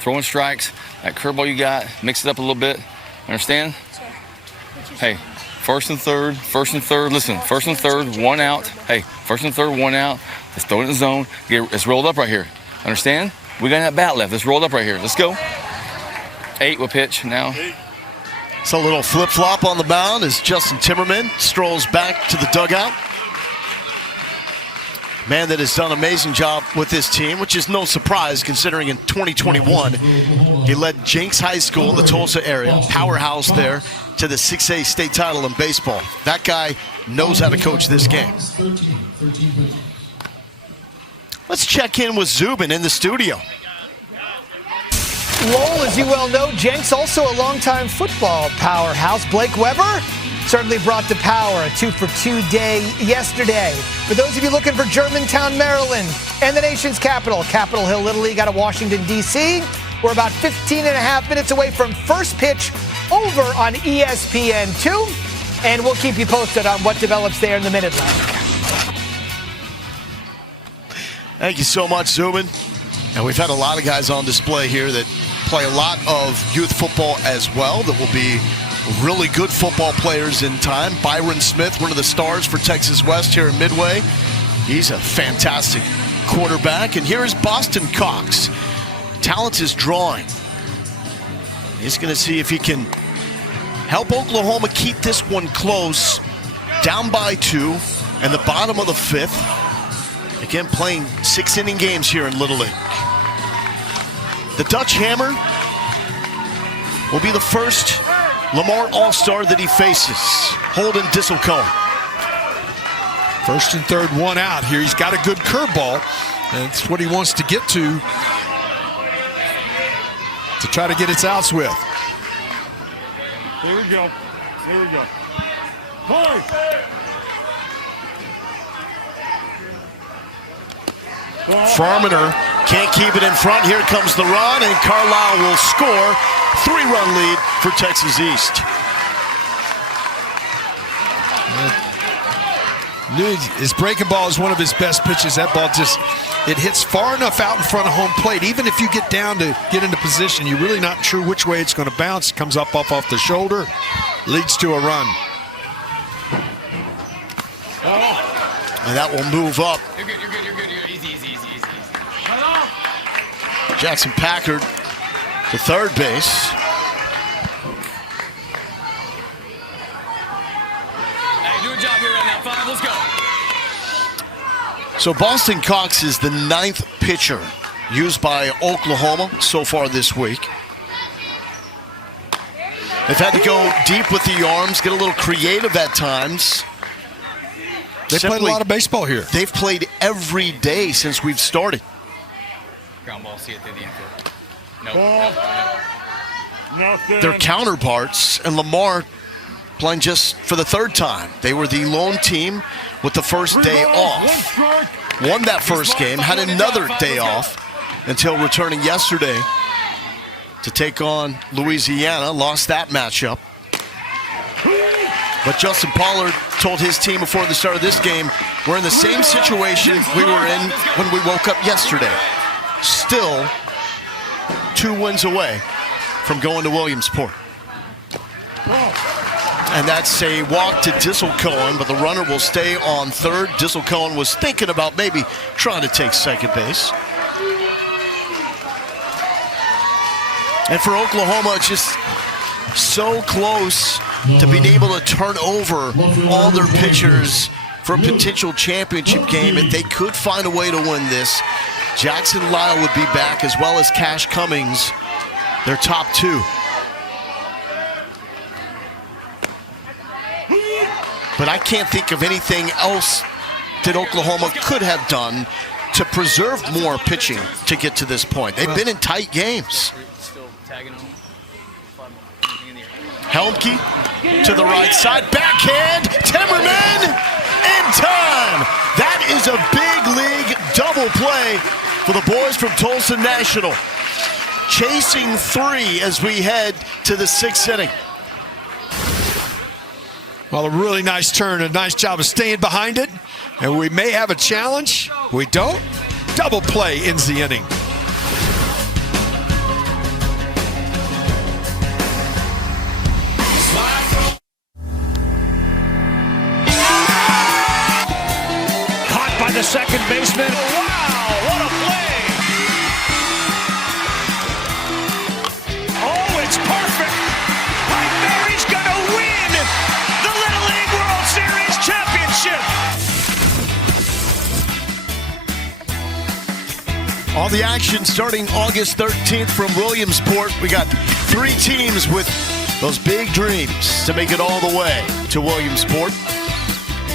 Throwing strikes. That curveball you got, mix it up a little bit. Understand? Hey, first and third. Listen, first and third, one out. Hey, first and third, one out. Let's throw it in the zone. It's rolled up right here. Understand? We got that bat left. It's rolled up right here. Let's go. 8 will pitch now. It's a little flip-flop on the mound as Justin Timmerman strolls back to the dugout. Man that has done an amazing job with this team, which is no surprise considering in 2021 he led Jenks High School in the Tulsa area, powerhouse there, to the 6A state title in baseball. That guy knows how to coach this game. Let's check in with Zubin in the studio. Lowell, as you well know, Jenks also a longtime football powerhouse. Blake Weber certainly brought the power, a 2-for-2 day yesterday. For those of you looking for Germantown, Maryland, and the nation's capital, Capitol Hill Little League out of Washington, D.C., we're about 15 and a half minutes away from first pitch over on ESPN2, and we'll keep you posted on what develops there in the minute left. Thank you so much, Zubin. And we've had a lot of guys on display here that play a lot of youth football as well that will be really good football players in time. Byron Smith, one of the stars for Texas West here in Midway. He's a fantastic quarterback. And here is Boston Cox. Talent is drawing. He's going to see if he can help Oklahoma keep this one close, down by 2, and the bottom of the 5th. Again, playing 6-inning games here in Little League. The Dutch Hammer will be the first Lamar All-Star that he faces. Holden Disselkoen. First and third, one out here. He's got a good curveball. That's what he wants to get to try to get its outs with. Here we go. Here we go. Farminer can't keep it in front. Here comes the run, and Carlisle will score. 3-run lead for Texas East. His breaking ball is one of his best pitches. That ball it hits far enough out in front of home plate. Even if you get down to get into position, you're really not sure which way it's going to bounce. It comes up off the shoulder, leads to a run. And that will move up. You're good. Easy. Jackson Packard to third base. Hey, do a job here right now. 5, let's go. So Boston Cox is the 9th pitcher used by Oklahoma so far this week. They've had to go deep with the arms, get a little creative at times. They played a lot of baseball here. They've played every day since we've started. Ground ball, see it through the infield. No. Nothing. Their counterparts, and Lamar playing just for the 3rd time. They were the lone team with the first day off. Won that first game, had another day off until returning yesterday to take on Louisiana. Lost that matchup. But Justin Pollard told his team before the start of this game, we're in the same situation we were in when we woke up yesterday. Still 2 wins away from going to Williamsport. And that's a walk to Dissel Cohen, but the runner will stay on third. Dissel Cohen was thinking about maybe trying to take second base. And for Oklahoma, it's just so close to being able to turn over all their pitchers for a potential championship game. If they could find a way to win this, Jackson Lyle would be back, as well as Cash Cummings, their top 2. But I can't think of anything else that Oklahoma could have done to preserve more pitching to get to this point. They've been in tight games. Helmke to the right side, backhand, Timmerman in time. That is a big league double play for the boys from Tulsa National. Chasing 3 as we head to the 6th inning. Well, a really nice turn, a nice job of staying behind it. And we may have a challenge. We don't. Double play ends the inning. Caught by the second baseman. Wow, what a play! Oh, it's perfect! Right there, he's gonna win the Little League World Series championship! All the action starting August 13th from Williamsport. We got 3 teams with those big dreams to make it all the way to Williamsport.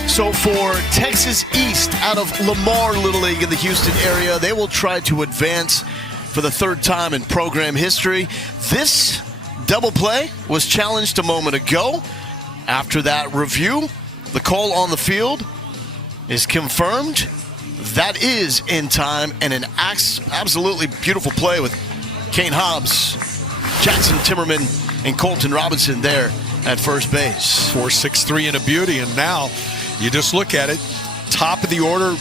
So for Texas East out of Lamar Little League in the Houston area, they will try to advance for the 3rd time in program history. This double play was challenged a moment ago. After that review, the call on the field is confirmed. That is in time, and an absolutely beautiful play with Kane Hobbs, Jackson Timmerman, and Colton Robinson there at first base. 4-6-3 and a beauty, and now you just look at it, top of the order,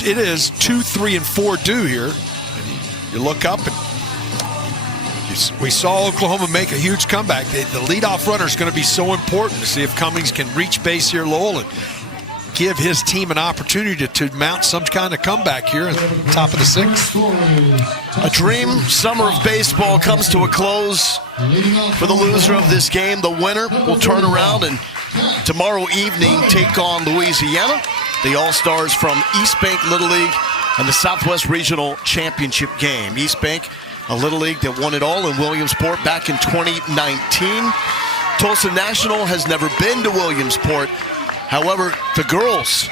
it is 2, 3, and 4 due here. And you look up, and we saw Oklahoma make a huge comeback. The leadoff runner is going to be so important to see if Cummings can reach base here, Lowell, and give his team an opportunity to mount some kind of comeback here at the top of the 6th. A dream summer of baseball comes to a close for the loser of this game. The winner will turn around and tomorrow evening take on Louisiana, the All-Stars from East Bank Little League, and the Southwest Regional Championship game. East Bank, a Little League that won it all in Williamsport back in 2019. Tulsa National has never been to Williamsport. However, the girls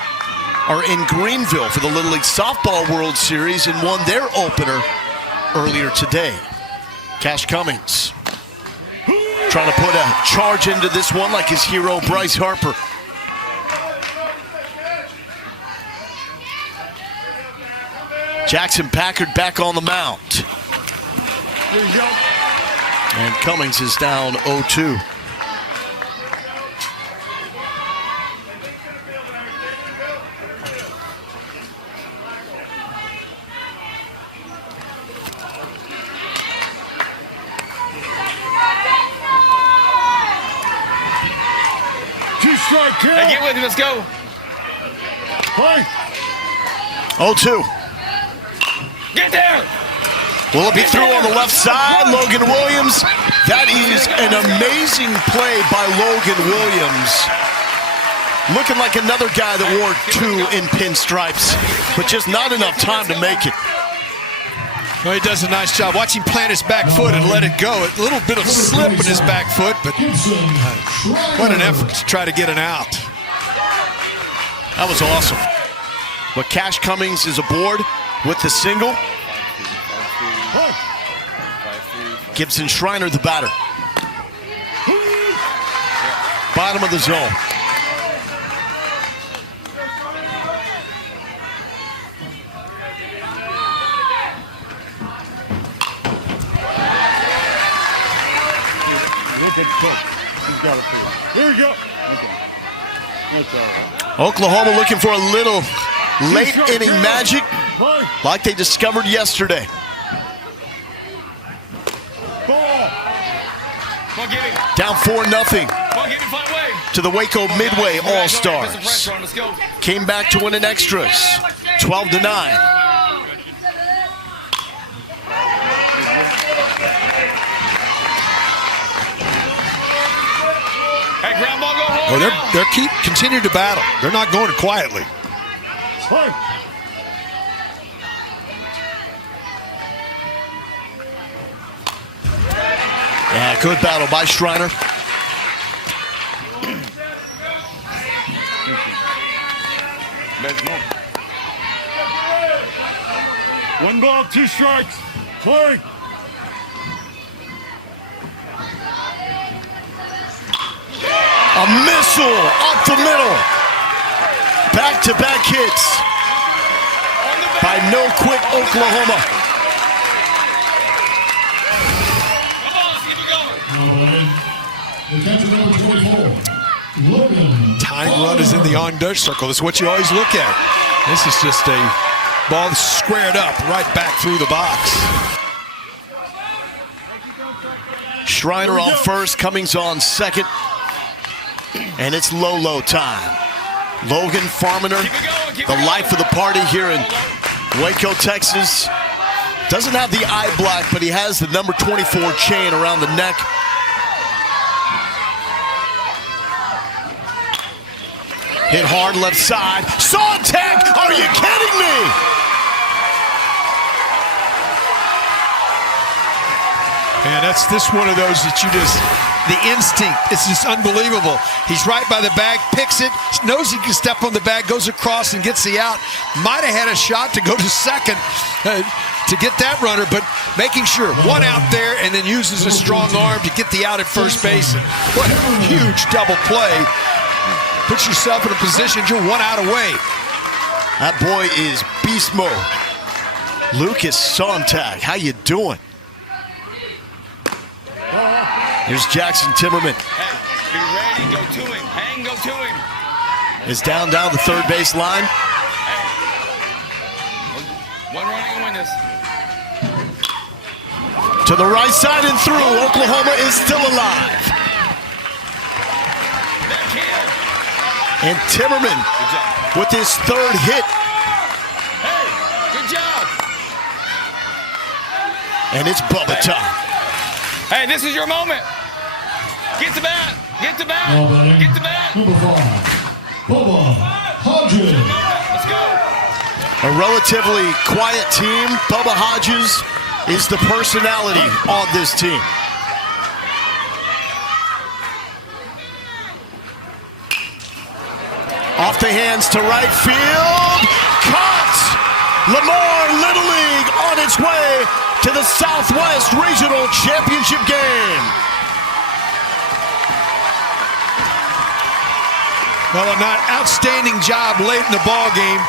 are in Greenville for the Little League Softball World Series and won their opener earlier today. Cash Cummings trying to put a charge into this one like his hero Bryce Harper. Jackson Packard back on the mound. And Cummings is down 0-2. Hey, get with me, let's go. 0-2. Get there. Will it be through on the left side? Logan Williams. That is an amazing play by Logan Williams. Looking like another guy that wore 2 in pinstripes, but just not enough time to make it. Well, he does a nice job. Watch him plant his back foot and let it go. A little bit of slip in his back foot, but what an effort to try to get an out. That was awesome. But Cash Cummings is aboard with the single. Gibson Shriner, the batter. Bottom of the zone. Here we go. Oklahoma looking for a little late inning magic like they discovered yesterday. Down 4-0 to the Waco Midway All-Stars. Came back to win in extras, 12-9. Oh, they're continue to battle. They're not going quietly. Yeah, good battle by Shriner. One ball, 2 strikes. Play. A missile up the middle. Back-to-back hits by No Quit Oklahoma. The catcher number 24, Logan. Tying run is in the on-Dutch circle. That's what you always look at. This is just a ball squared up right back through the box. Shriner on first, Cummings on second. And it's low time. Logan Farminer, the life of the party here in Waco, Texas. Doesn't have the eye black, but he has the number 24 chain around the neck. Hit hard left side. Sontag, are you kidding me? Man, that's this one of those that you just, the instinct, it's just unbelievable. He's right by the bag, picks it, knows he can step on the bag, goes across and gets the out. Might have had a shot to go to second to get that runner, but making sure one out there and then uses a strong arm to get the out at first base. What a huge double play. Puts yourself in a position you're 1 out away. That boy is beast mode. Lucas Sontag, how you doing? Here's Jackson Timmerman. Hey, be ready, go to him. Hang, go to him. Is down the third base line. Hey. One run and win this. To the right side and through. Oklahoma is still alive. That kid. And Timmerman with his third hit. Hey, good job. And it's Bubba time. Hey, this is your moment. Get the bat. Get the bat. Get the bat. Number 5, Bubba Hodges. Let's go. A relatively quiet team. Bubba Hodges is the personality on this team. Off the hands to right field. Caught! Lamar Little League on its way to the Southwest Regional Championship game. Well, an outstanding job late in the ball game.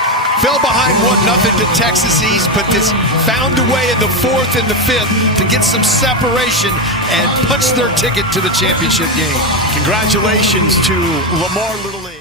Fell behind 1-0 to Texas East, but this found a way in the 4th and the 5th to get some separation and punch their ticket to the championship game. Congratulations to Lamar Little League.